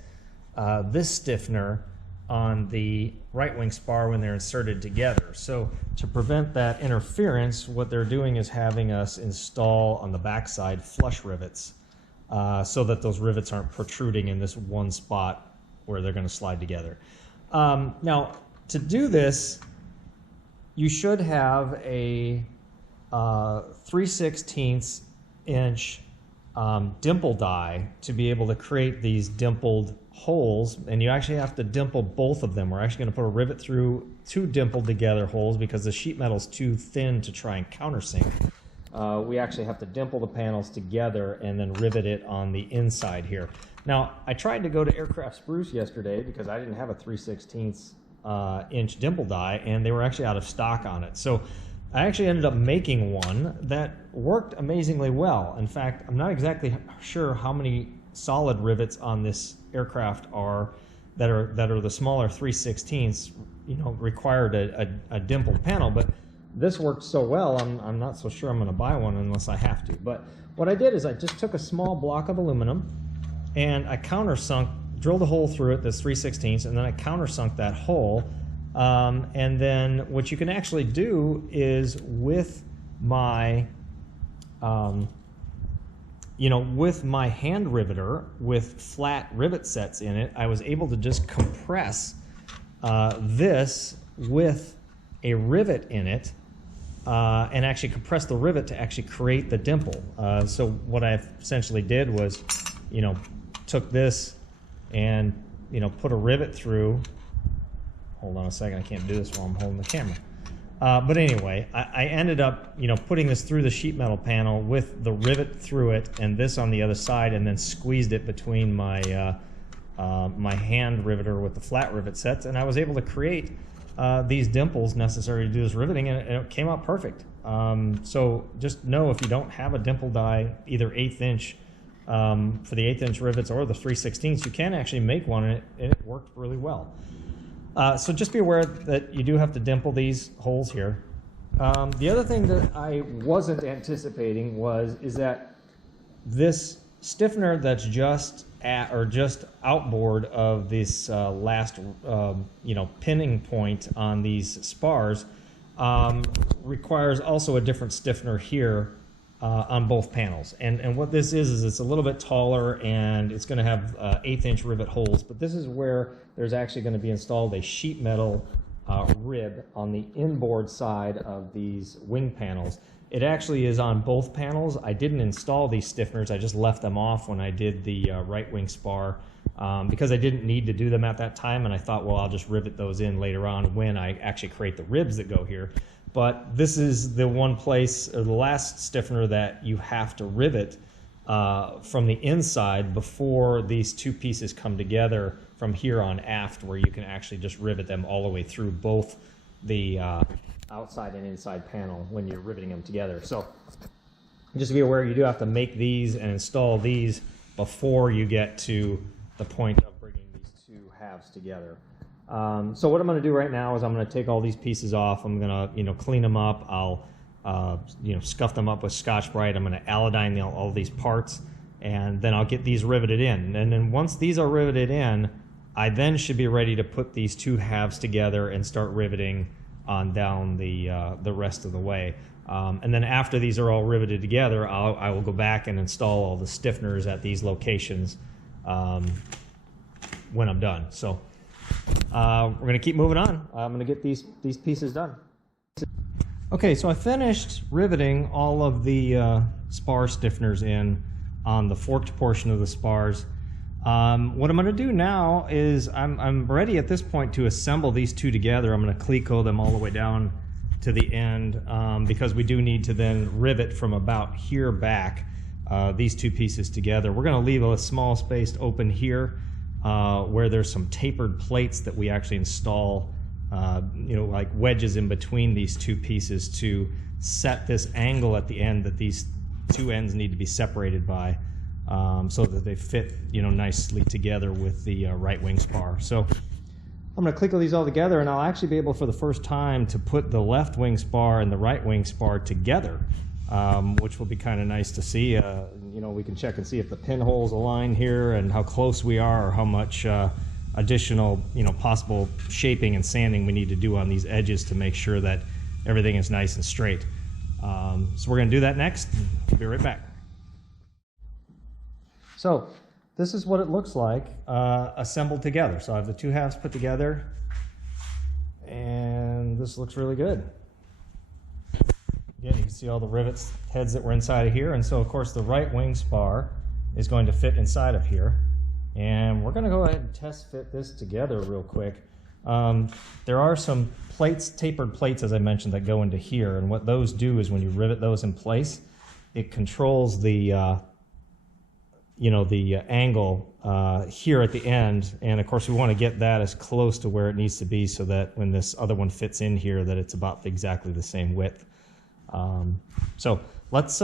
this stiffener on the right wing spar when they're inserted together. So to prevent that interference, what they're doing is having us install on the backside flush rivets so that those rivets aren't protruding in this one spot where they're going to slide together. Now, to do this, you should have a 3/16 inch dimple die to be able to create these dimpled holes, and you actually have to dimple both of them. We're actually going to put a rivet through two dimpled together holes because the sheet metal is too thin to try and countersink. We actually have to dimple the panels together and then rivet it on the inside here. Now, I tried to go to Aircraft Spruce yesterday because I didn't have a 3/16 inch dimple die, and they were actually out of stock on it. So I actually ended up making one that worked amazingly well. In fact, I'm not exactly sure how many solid rivets on this aircraft are that are the smaller 3/16, required a dimpled panel, but this worked so well, I'm not so sure I'm going to buy one unless I have to. But what I did is I just took a small block of aluminum and I countersunk, drilled a hole through it, this 3/16, and then I countersunk that hole. And then what you can actually do is with my, with my hand riveter with flat rivet sets in it, I was able to just compress this with a rivet in it and actually compress the rivet to actually create the dimple. So what I essentially did was, took this and, put a rivet through. Hold on a second, I can't do this while I'm holding the camera. But anyway, I ended up, putting this through the sheet metal panel with the rivet through it and this on the other side, and then squeezed it between my my hand riveter with the flat rivet sets, and I was able to create these dimples necessary to do this riveting, and it came out perfect. So just know, if you don't have a dimple die, either 1/8 inch for the 1/8 inch rivets or the 3/16, you can actually make one, and it worked really well. So just be aware that you do have to dimple these holes here. The other thing that I wasn't anticipating is that this stiffener that's just outboard of this last pinning point on these spars requires also a different stiffener here on both panels. And what this is it's a little bit taller, and it's going to have 1/8 inch rivet holes, but this is where there's actually going to be installed a sheet metal rib on the inboard side of these wing panels. It actually is on both panels. I didn't install these stiffeners, I just left them off when I did the right wing spar because I didn't need to do them at that time, and I thought, well, I'll just rivet those in later on when I actually create the ribs that go here. But this is the one place, or the last stiffener, that you have to rivet from the inside before these two pieces come together from here on aft, where you can actually just rivet them all the way through both the outside and inside panel when you're riveting them together. So just to be aware, you do have to make these and install these before you get to the point of bringing these two halves together. So what I'm going to do right now is I'm going to take all these pieces off. I'm going to clean them up. I'll scuff them up with Scotch-Brite. I'm going to allodyne all these parts, and then I'll get these riveted in. And then once these are riveted in, I then should be ready to put these two halves together and start riveting on down the rest of the way. And then after these are all riveted together, I will go back and install all the stiffeners at these locations when I'm done. So we're going to keep moving on. I'm going to get these pieces done. Okay, so I finished riveting all of the spar stiffeners in on the forked portion of the spars. What I'm going to do now is I'm ready at this point to assemble these two together. I'm going to cleco them all the way down to the end because we do need to then rivet from about here back these two pieces together. We're going to leave a small space open here where there's some tapered plates that we actually install, like wedges in between these two pieces to set this angle at the end that these two ends need to be separated by. So that they fit, nicely together with the right wing spar. So I'm going to cleco these all together, and I'll actually be able for the first time to put the left wing spar and the right wing spar together, which will be kind of nice to see. We can check and see if the pinholes align here and how close we are, or how much additional, possible shaping and sanding we need to do on these edges to make sure that everything is nice and straight. So we're going to do that next. We'll be right back. So this is what it looks like assembled together. So I have the two halves put together, and this looks really good. Again, you can see all the rivets heads that were inside of here, and so of course the right wing spar is going to fit inside of here. And we're going to go ahead and test fit this together real quick. There are some plates, tapered plates, as I mentioned, that go into here, and what those do is when you rivet those in place, it controls the angle here at the end, and of course we want to get that as close to where it needs to be so that when this other one fits in here that it's about exactly the same width. So let's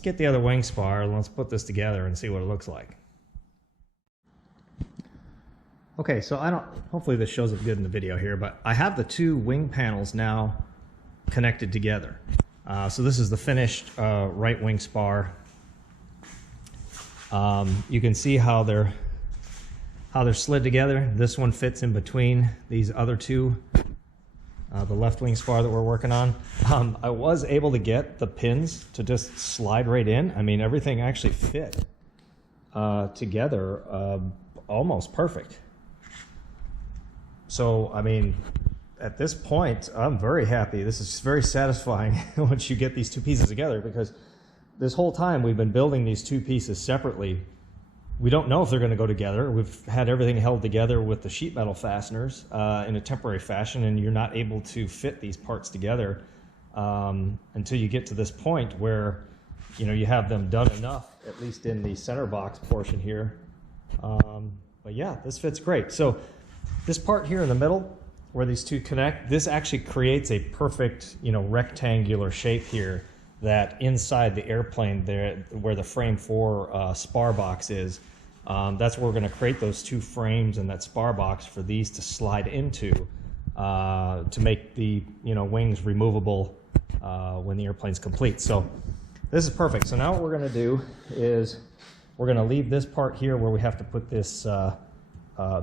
get the other wing spar and let's put this together and see what it looks like. Okay, so hopefully this shows up good in the video here, but I have the two wing panels now connected together. So this is the finished right wing spar. You can see how they're slid together. This one fits in between these other two, the left wing spar that we're working on. I was able to get the pins to just slide right in. I mean, everything actually fit together almost perfect. So, I mean, at this point, I'm very happy. This is very satisfying once you get these two pieces together, because this whole time we've been building these two pieces separately. We don't know if they're going to go together. We've had everything held together with the sheet metal fasteners in a temporary fashion, and you're not able to fit these parts together until you get to this point where you have them done enough, at least in the center box portion here. But yeah, this fits great. So this part here in the middle where these two connect, this actually creates a perfect rectangular shape here, that inside the airplane there where the frame 4 spar box is, that's where we're going to create those two frames and that spar box for these to slide into to make the wings removable when the airplane's complete. So this is perfect. So now what we're going to do is we're going to leave this part here where we have to put this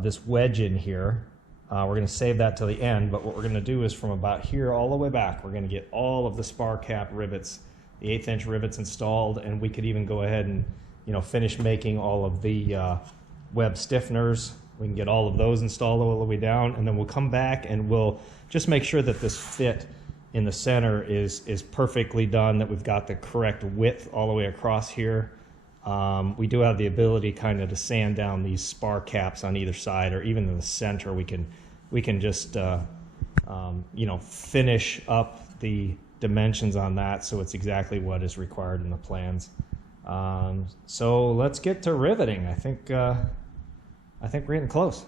this wedge in here. We're going to save that till the end, but what we're going to do is from about here all the way back, we're going to get all of the spar cap rivets, the 1/8 inch rivets installed, and we could even go ahead and finish making all of the web stiffeners. We can get all of those installed all the way down, and then we'll come back and we'll just make sure that this fit in the center is perfectly done, that we've got the correct width all the way across here. We do have the ability kind of to sand down these spar caps on either side, or even in the center. We can just finish up the dimensions on that so it's exactly what is required in the plans. So let's get to riveting. I think we're getting close.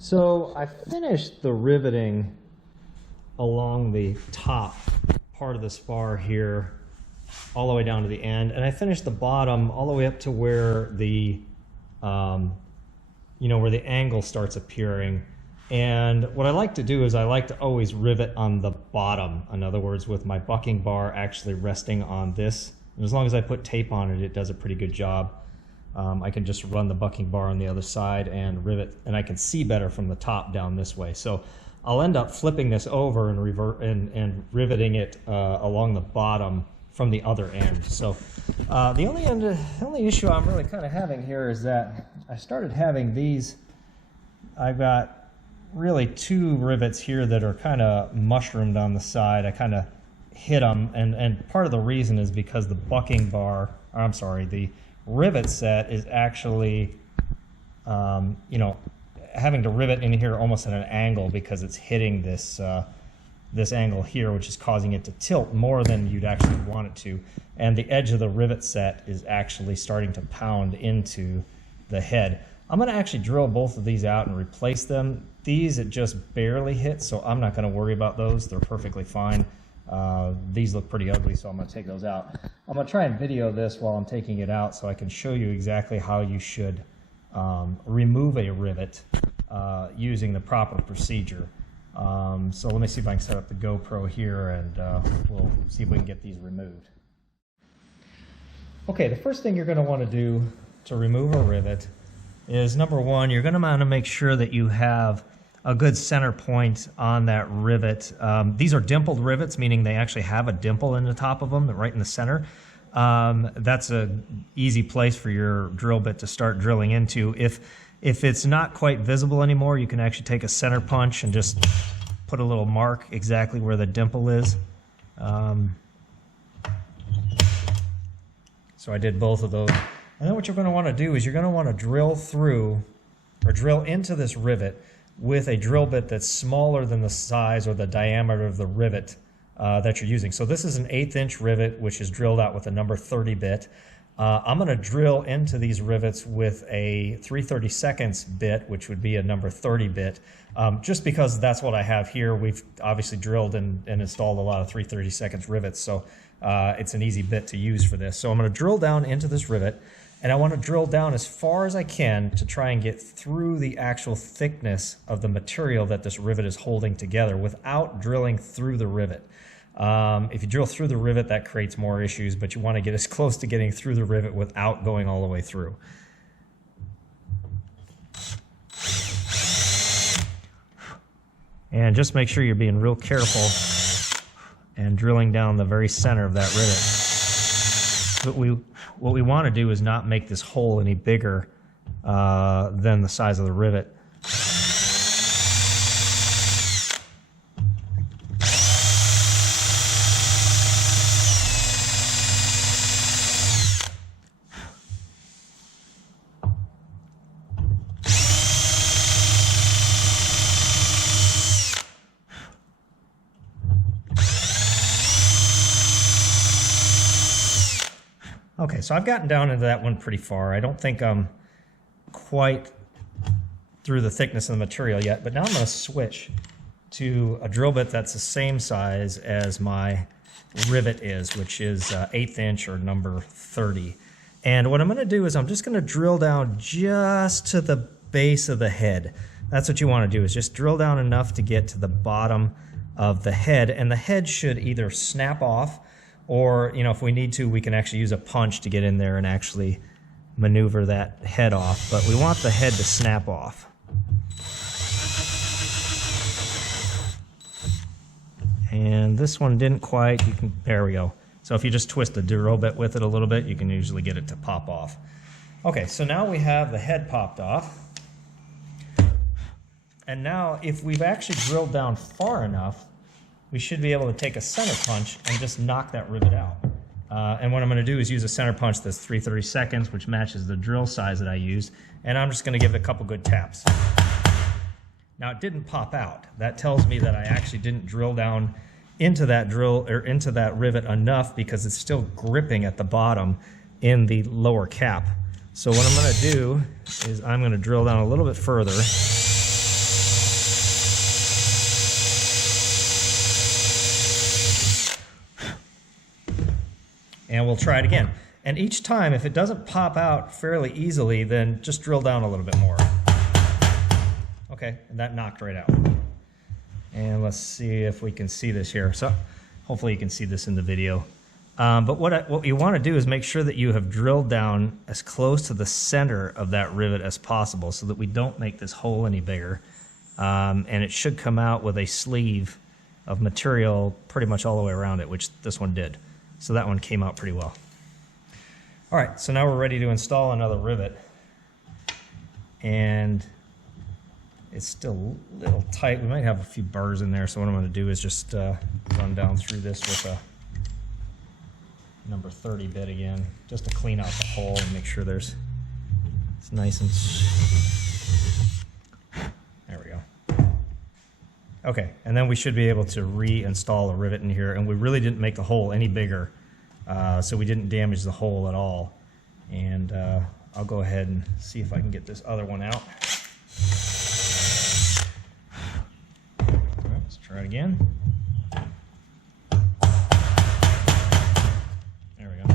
So I finished the riveting along the top part of the spar here all the way down to the end, and I finished the bottom all the way up to where the where the angle starts appearing. And what I like to do is I like to always rivet on the bottom. In other words, with my bucking bar actually resting on this. And as long as I put tape on it, it does a pretty good job. I can just run the bucking bar on the other side and rivet, and I can see better from the top down this way. So I'll end up flipping this over and riveting it along the bottom from the other end. So the only issue I'm really kind of having here is that I started having these. I've got really two rivets here that are kind of mushroomed on the side. I kind of hit them, and part of the reason is because the bucking bar, or I'm sorry, the rivet set is actually, having to rivet in here almost at an angle because it's hitting this this angle here, which is causing it to tilt more than you'd actually want it to. And the edge of the rivet set is actually starting to pound into the head. I'm going to actually drill both of these out and replace them. These it just barely hit, so I'm not going to worry about those. They're perfectly fine. These look pretty ugly, so I'm going to take those out. I'm going to try and video this while I'm taking it out so I can show you exactly how you should remove a rivet using the proper procedure. So let me see if I can set up the GoPro here, and we'll see if we can get these removed. Okay, the first thing you're going to want to do to remove a rivet is, number one, you're going to want to make sure that you have a good center point on that rivet. These are dimpled rivets, meaning they actually have a dimple in the top of them, right in the center. That's an easy place for your drill bit to start drilling into. If it's not quite visible anymore, you can actually take a center punch and just put a little mark exactly where the dimple is. So I did both of those. And then what you're going to want to do is you're going to want to drill through, or drill into this rivet with a drill bit that's smaller than the size or the diameter of the rivet that you're using. So this is an 1/8 inch rivet, which is drilled out with a number 30 bit. I'm going to drill into these rivets with a 3/32 bit, which would be a number 30 bit, just because that's what I have here. We've obviously drilled and installed a lot of 3/32 rivets, so it's an easy bit to use for this. So I'm going to drill down into this rivet, and I want to drill down as far as I can to try and get through the actual thickness of the material that this rivet is holding together without drilling through the rivet. If you drill through the rivet, that creates more issues, but you want to get as close to getting through the rivet without going all the way through. And just make sure you're being real careful and drilling down the very center of that rivet. What we want to do is not make this hole any bigger than the size of the rivet. Okay, so I've gotten down into that one pretty far. I don't think I'm quite through the thickness of the material yet, but now I'm going to switch to a drill bit that's the same size as my rivet is, which is 1/8 inch or number 30. And what I'm going to do is I'm just going to drill down just to the base of the head. That's what you want to do, is just drill down enough to get to the bottom of the head, and the head should either snap off, or, you know, if we need to, we can actually use a punch to get in there and actually maneuver that head off. But we want the head to snap off. And this one didn't quite. There we go. So if you just twist the drill bit with it a little bit, you can usually get it to pop off. Okay, so now we have the head popped off. And now, if we've actually drilled down far enough, we should be able to take a center punch and just knock that rivet out. And what I'm going to do is use a center punch that's 3/32, which matches the drill size that I used, and I'm just going to give it a couple good taps. Now, it didn't pop out. That tells me that I actually didn't drill down into that drill or into that rivet enough, because it's still gripping at the bottom in the lower cap. So what I'm going to do is I'm going to drill down a little bit further. And we'll try it again. And each time, if it doesn't pop out fairly easily, then just drill down a little bit more. Okay, and that knocked right out. And let's see if we can see this here. So hopefully you can see this in the video. But what you want to do is make sure that you have drilled down as close to the center of that rivet as possible so that we don't make this hole any bigger. And it should come out with a sleeve of material pretty much all the way around it, which this one did. So that one came out pretty well. All right, so now we're ready to install another rivet. And it's still a little tight. We might have a few burrs in there, so what I'm going to do is just run down through this with a number 30 bit again, just to clean out the hole and make sure it's nice and... There we go. Okay, and then we should be able to reinstall a rivet in here, and we really didn't make the hole any bigger, so we didn't damage the hole at all. And I'll go ahead and see if I can get this other one out. All right, let's try it again. There we go.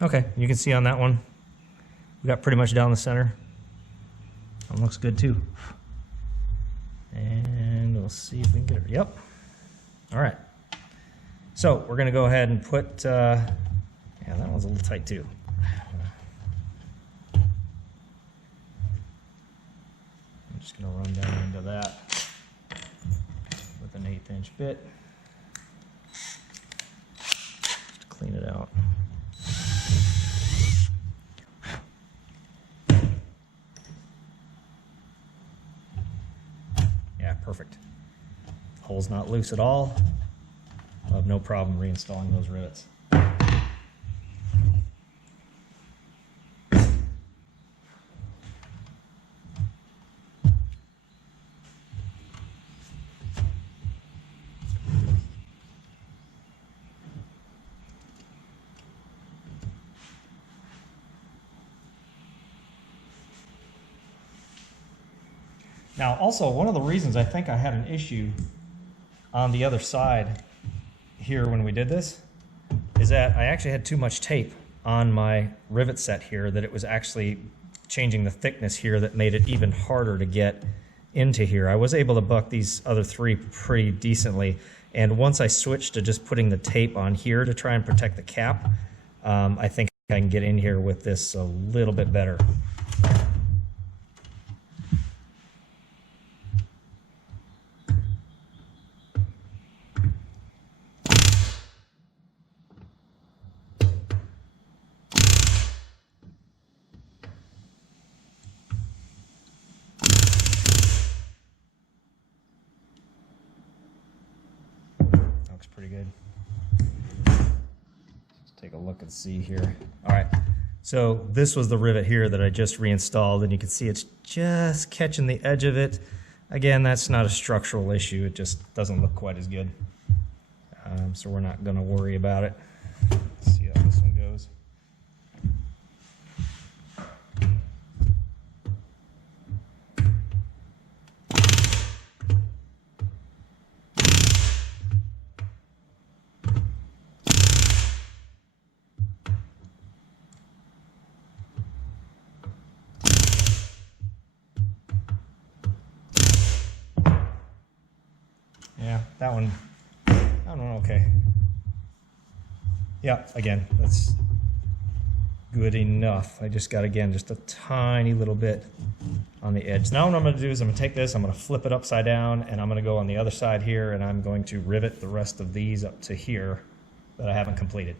Okay, you can see on that one, we got pretty much down the center. That one looks good too. And we'll see if we can get it. Yep. All right. So we're going to go ahead and put, yeah, that one's a little tight too. I'm just going to run down into that with an 1/8 inch bit. Just to clean it out. Perfect. Hole's not loose at all. I'll have no problem reinstalling those rivets. Now, also, one of the reasons I think I had an issue on the other side here when we did this is that I actually had too much tape on my rivet set here, that it was actually changing the thickness here that made it even harder to get into here. I was able to buck these other three pretty decently, and once I switched to just putting the tape on here to try and protect the cap, I think I can get in here with this a little bit better. Pretty good. Let's take a look and see here. All right, so this was the rivet here that I just reinstalled, and you can see it's just catching the edge of it. Again, that's not a structural issue, it just doesn't look quite as good. So we're not going to worry about it. Let's see how this one goes. Yeah, that one okay. Yeah, again, that's good enough. I just got, again, just a tiny little bit on the edge. Now what I'm going to do is I'm going to take this, I'm going to flip it upside down, and I'm going to go on the other side here, and I'm going to rivet the rest of these up to here that I haven't completed.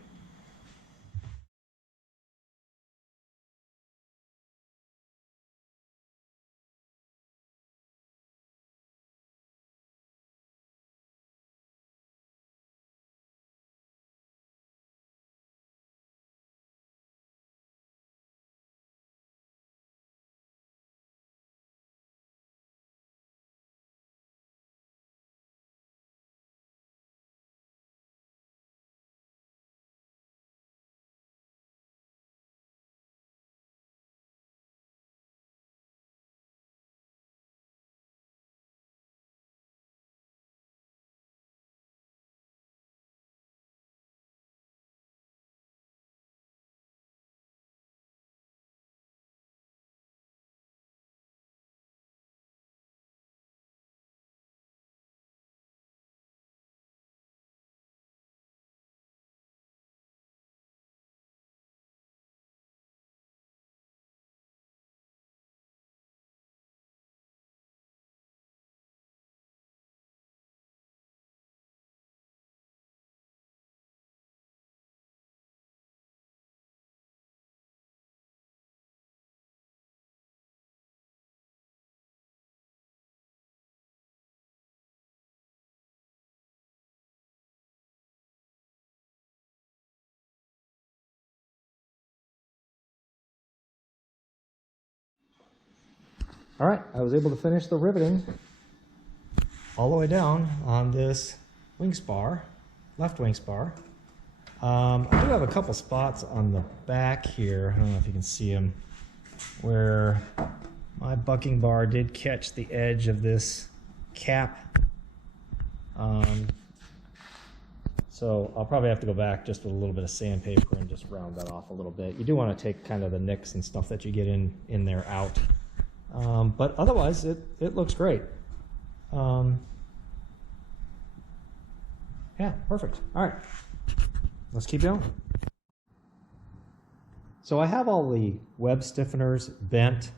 All right, I was able to finish the riveting all the way down on this wing spar, left wing spar. I do have a couple spots on the back here, I don't know if you can see them, where my bucking bar did catch the edge of this cap. So I'll probably have to go back just with a little bit of sandpaper and just round that off a little bit. You do want to take kind of the nicks and stuff that you get in there out. But otherwise, it looks great. Yeah, perfect. All right, let's keep going. So I have all the web stiffeners bent,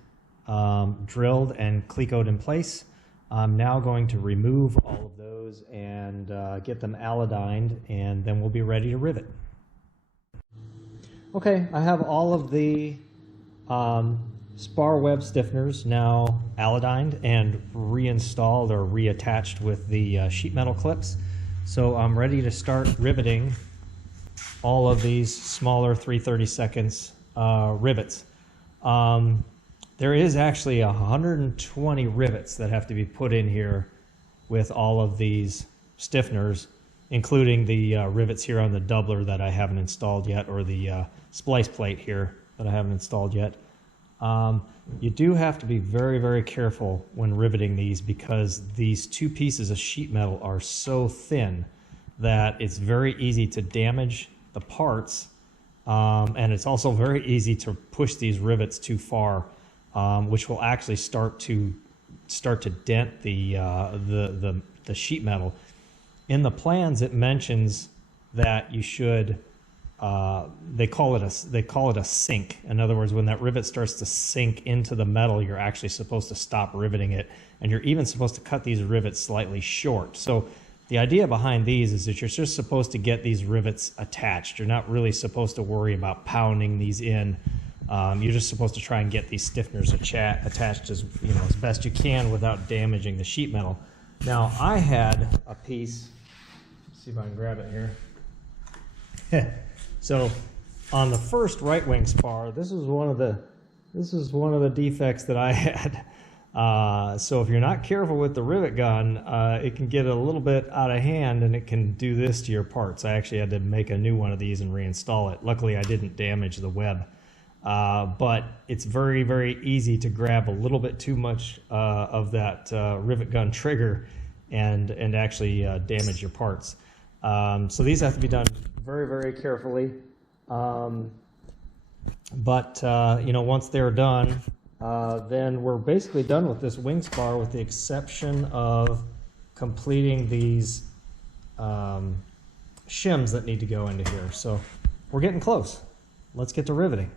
drilled, and clecoed in place. I'm now going to remove all of those and get them alodined, and then we'll be ready to rivet. Okay, I have all of the spar web stiffeners now alodined and reinstalled or reattached with the sheet metal clips. So I'm ready to start riveting all of these smaller 3/32 rivets. There is actually 120 rivets that have to be put in here with all of these stiffeners, including the rivets here on the doubler that I haven't installed yet, or the splice plate here that I haven't installed yet. You do have to be very, very careful when riveting these, because these two pieces of sheet metal are so thin that it's very easy to damage the parts, and it's also very easy to push these rivets too far, which will actually start to dent the sheet metal. In the plans, it mentions that you should they call it a sink. In other words, when that rivet starts to sink into the metal, you're actually supposed to stop riveting it, and you're even supposed to cut these rivets slightly short. So the idea behind these is that you're just supposed to get these rivets attached. You're not really supposed to worry about pounding these in. You're just supposed to try and get these stiffeners attached as best you can without damaging the sheet metal. Now I had a piece. Let's see if I can grab it here. So on the first right wing spar, this is one of the defects that I had. So if you're not careful with the rivet gun, it can get a little bit out of hand, and it can do this to your parts. I actually had to make a new one of these and reinstall it. Luckily, I didn't damage the web. But it's very, very easy to grab a little bit too much of that rivet gun trigger and actually damage your parts. So these have to be done very, very carefully. But once they're done, then we're basically done with this wing spar, with the exception of completing these shims that need to go into here. So we're getting close. Let's get to riveting.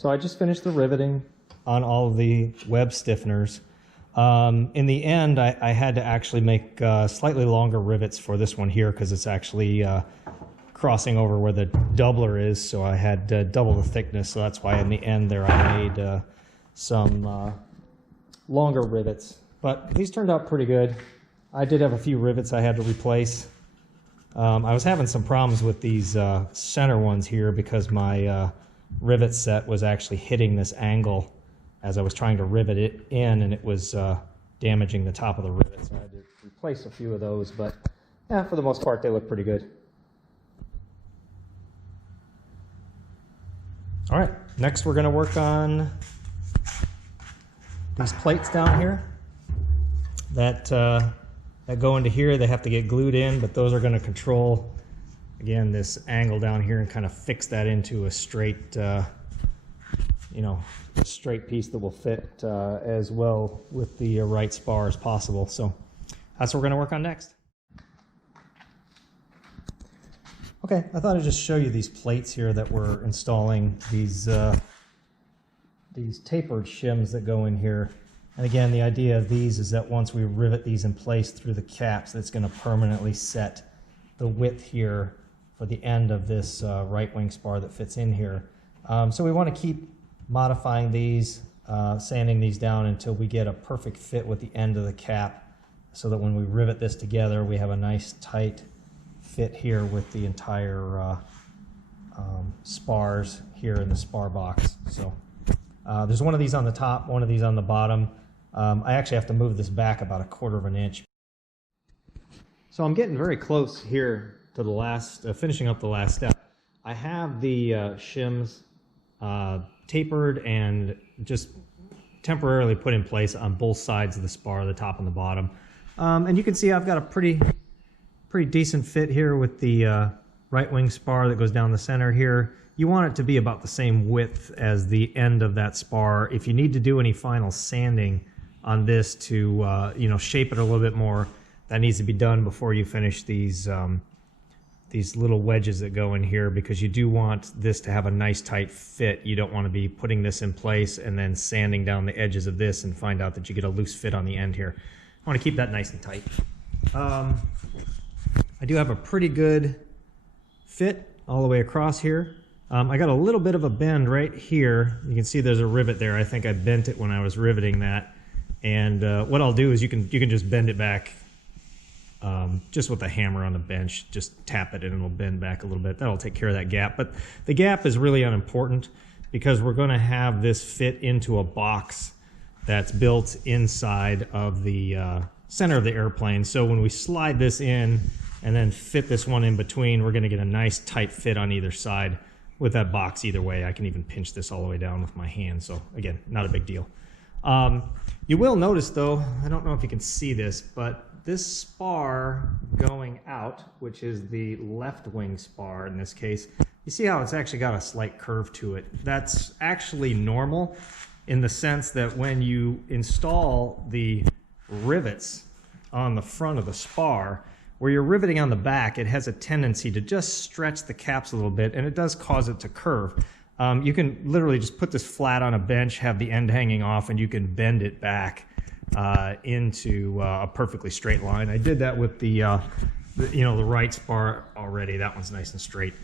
So I just finished the riveting on all of the web stiffeners. In the end, I had to actually make slightly longer rivets for this one here because it's actually crossing over where the doubler is, so I had double the thickness, so that's why in the end there I made some longer rivets. But these turned out pretty good. I did have a few rivets I had to replace. I was having some problems with these center ones here because my rivet set was actually hitting this angle as I was trying to rivet it in, and it was damaging the top of the rivet, so I had to replace a few of those, but yeah, for the most part they look pretty good. All right, next we're going to work on these plates down here that go into here. They have to get glued in, but those are going to control, again, this angle down here and kind of fix that into a straight, you know, a straight piece that will fit as well with the right spar as possible. So that's what we're going to work on next. Okay, I thought I'd just show you these plates here that we're installing, these tapered shims that go in here. And again, the idea of these is that once we rivet these in place through the caps, that's going to permanently set the width here for the end of this right wing spar that fits in here. So we want to keep modifying these, sanding these down until we get a perfect fit with the end of the cap, so that when we rivet this together, we have a nice tight fit here with the entire spars here in the spar box. So there's one of these on the top, one of these on the bottom. I actually have to move this back about 1/4 of an inch. So I'm getting very close here to the last, finishing up the last step. I have the shims tapered and just temporarily put in place on both sides of the spar, the top and the bottom. And you can see I've got a pretty decent fit here with the right wing spar that goes down the center here. You want it to be about the same width as the end of that spar. If you need to do any final sanding on this to you know, shape it a little bit more, that needs to be done before you finish these little wedges that go in here, because you do want this to have a nice tight fit. You don't want to be putting this in place and then sanding down the edges of this and find out that you get a loose fit on the end here. I want to keep that nice and tight. I do have a pretty good fit all the way across here. I got a little bit of a bend right here. You can see there's a rivet there. I think I bent it when I was riveting that. And what I'll do is you can just bend it back just with a hammer on the bench. Just tap it and it'll bend back a little bit. That'll take care of that gap. But the gap is really unimportant because we're going to have this fit into a box that's built inside of the center of the airplane. So when we slide this in and then fit this one in between, we're going to get a nice tight fit on either side with that box either way. I can even pinch this all the way down with my hand. So again, not a big deal. You will notice though, I don't know if you can see this, but this spar going out, which is the left wing spar in this case, you see how it's actually got a slight curve to it. That's actually normal in the sense that when you install the rivets on the front of the spar, where you're riveting on the back, it has a tendency to just stretch the caps a little bit, and it does cause it to curve. You can literally just put this flat on a bench, have the end hanging off, and you can bend it back into a perfectly straight line. I did that with the right spar already. That one's nice and straight.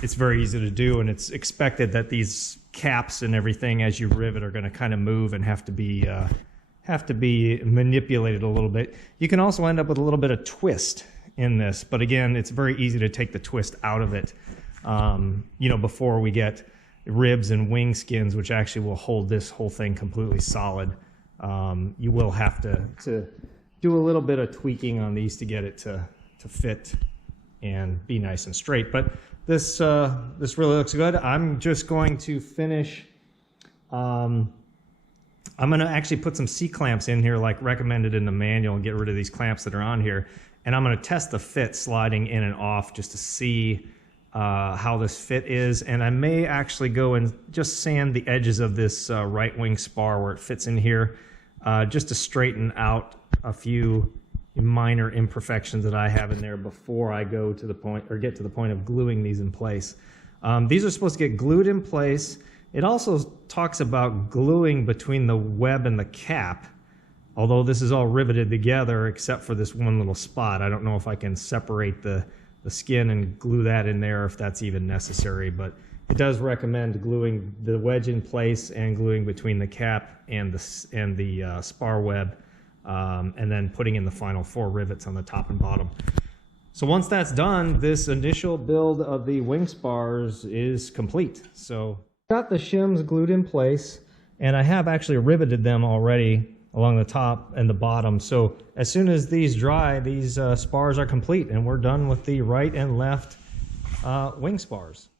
It's very easy to do, and it's expected that these caps and everything as you rivet are going to kind of move and have to be manipulated a little bit. You can also end up with a little bit of twist in this, but again, it's very easy to take the twist out of it. Before we get ribs and wing skins, which actually will hold this whole thing completely solid. You will have to do a little bit of tweaking on these to get it to fit and be nice and straight. But this really looks good. I'm just going to finish. I'm going to actually put some C-clamps in here like recommended in the manual and get rid of these clamps that are on here. And I'm going to test the fit sliding in and off just to see how this fit is. And I may actually go and just sand the edges of this right wing spar where it fits in here just to straighten out a few minor imperfections that I have in there before I go to the point or get to the point of gluing these in place. These are supposed to get glued in place It also talks about gluing between the web and the cap, although this is all riveted together except for this one little spot. I don't know if I can separate the skin and glue that in there, if that's even necessary, but it does recommend gluing the wedge in place and gluing between the cap and the spar web, and then putting in the final 4 rivets on the top and bottom. So once that's done, this initial build of the wing spars is complete. So got the shims glued in place, and I have actually riveted them already along the top and the bottom. So as soon as these dry, these spars are complete, and we're done with the right and left wing spars.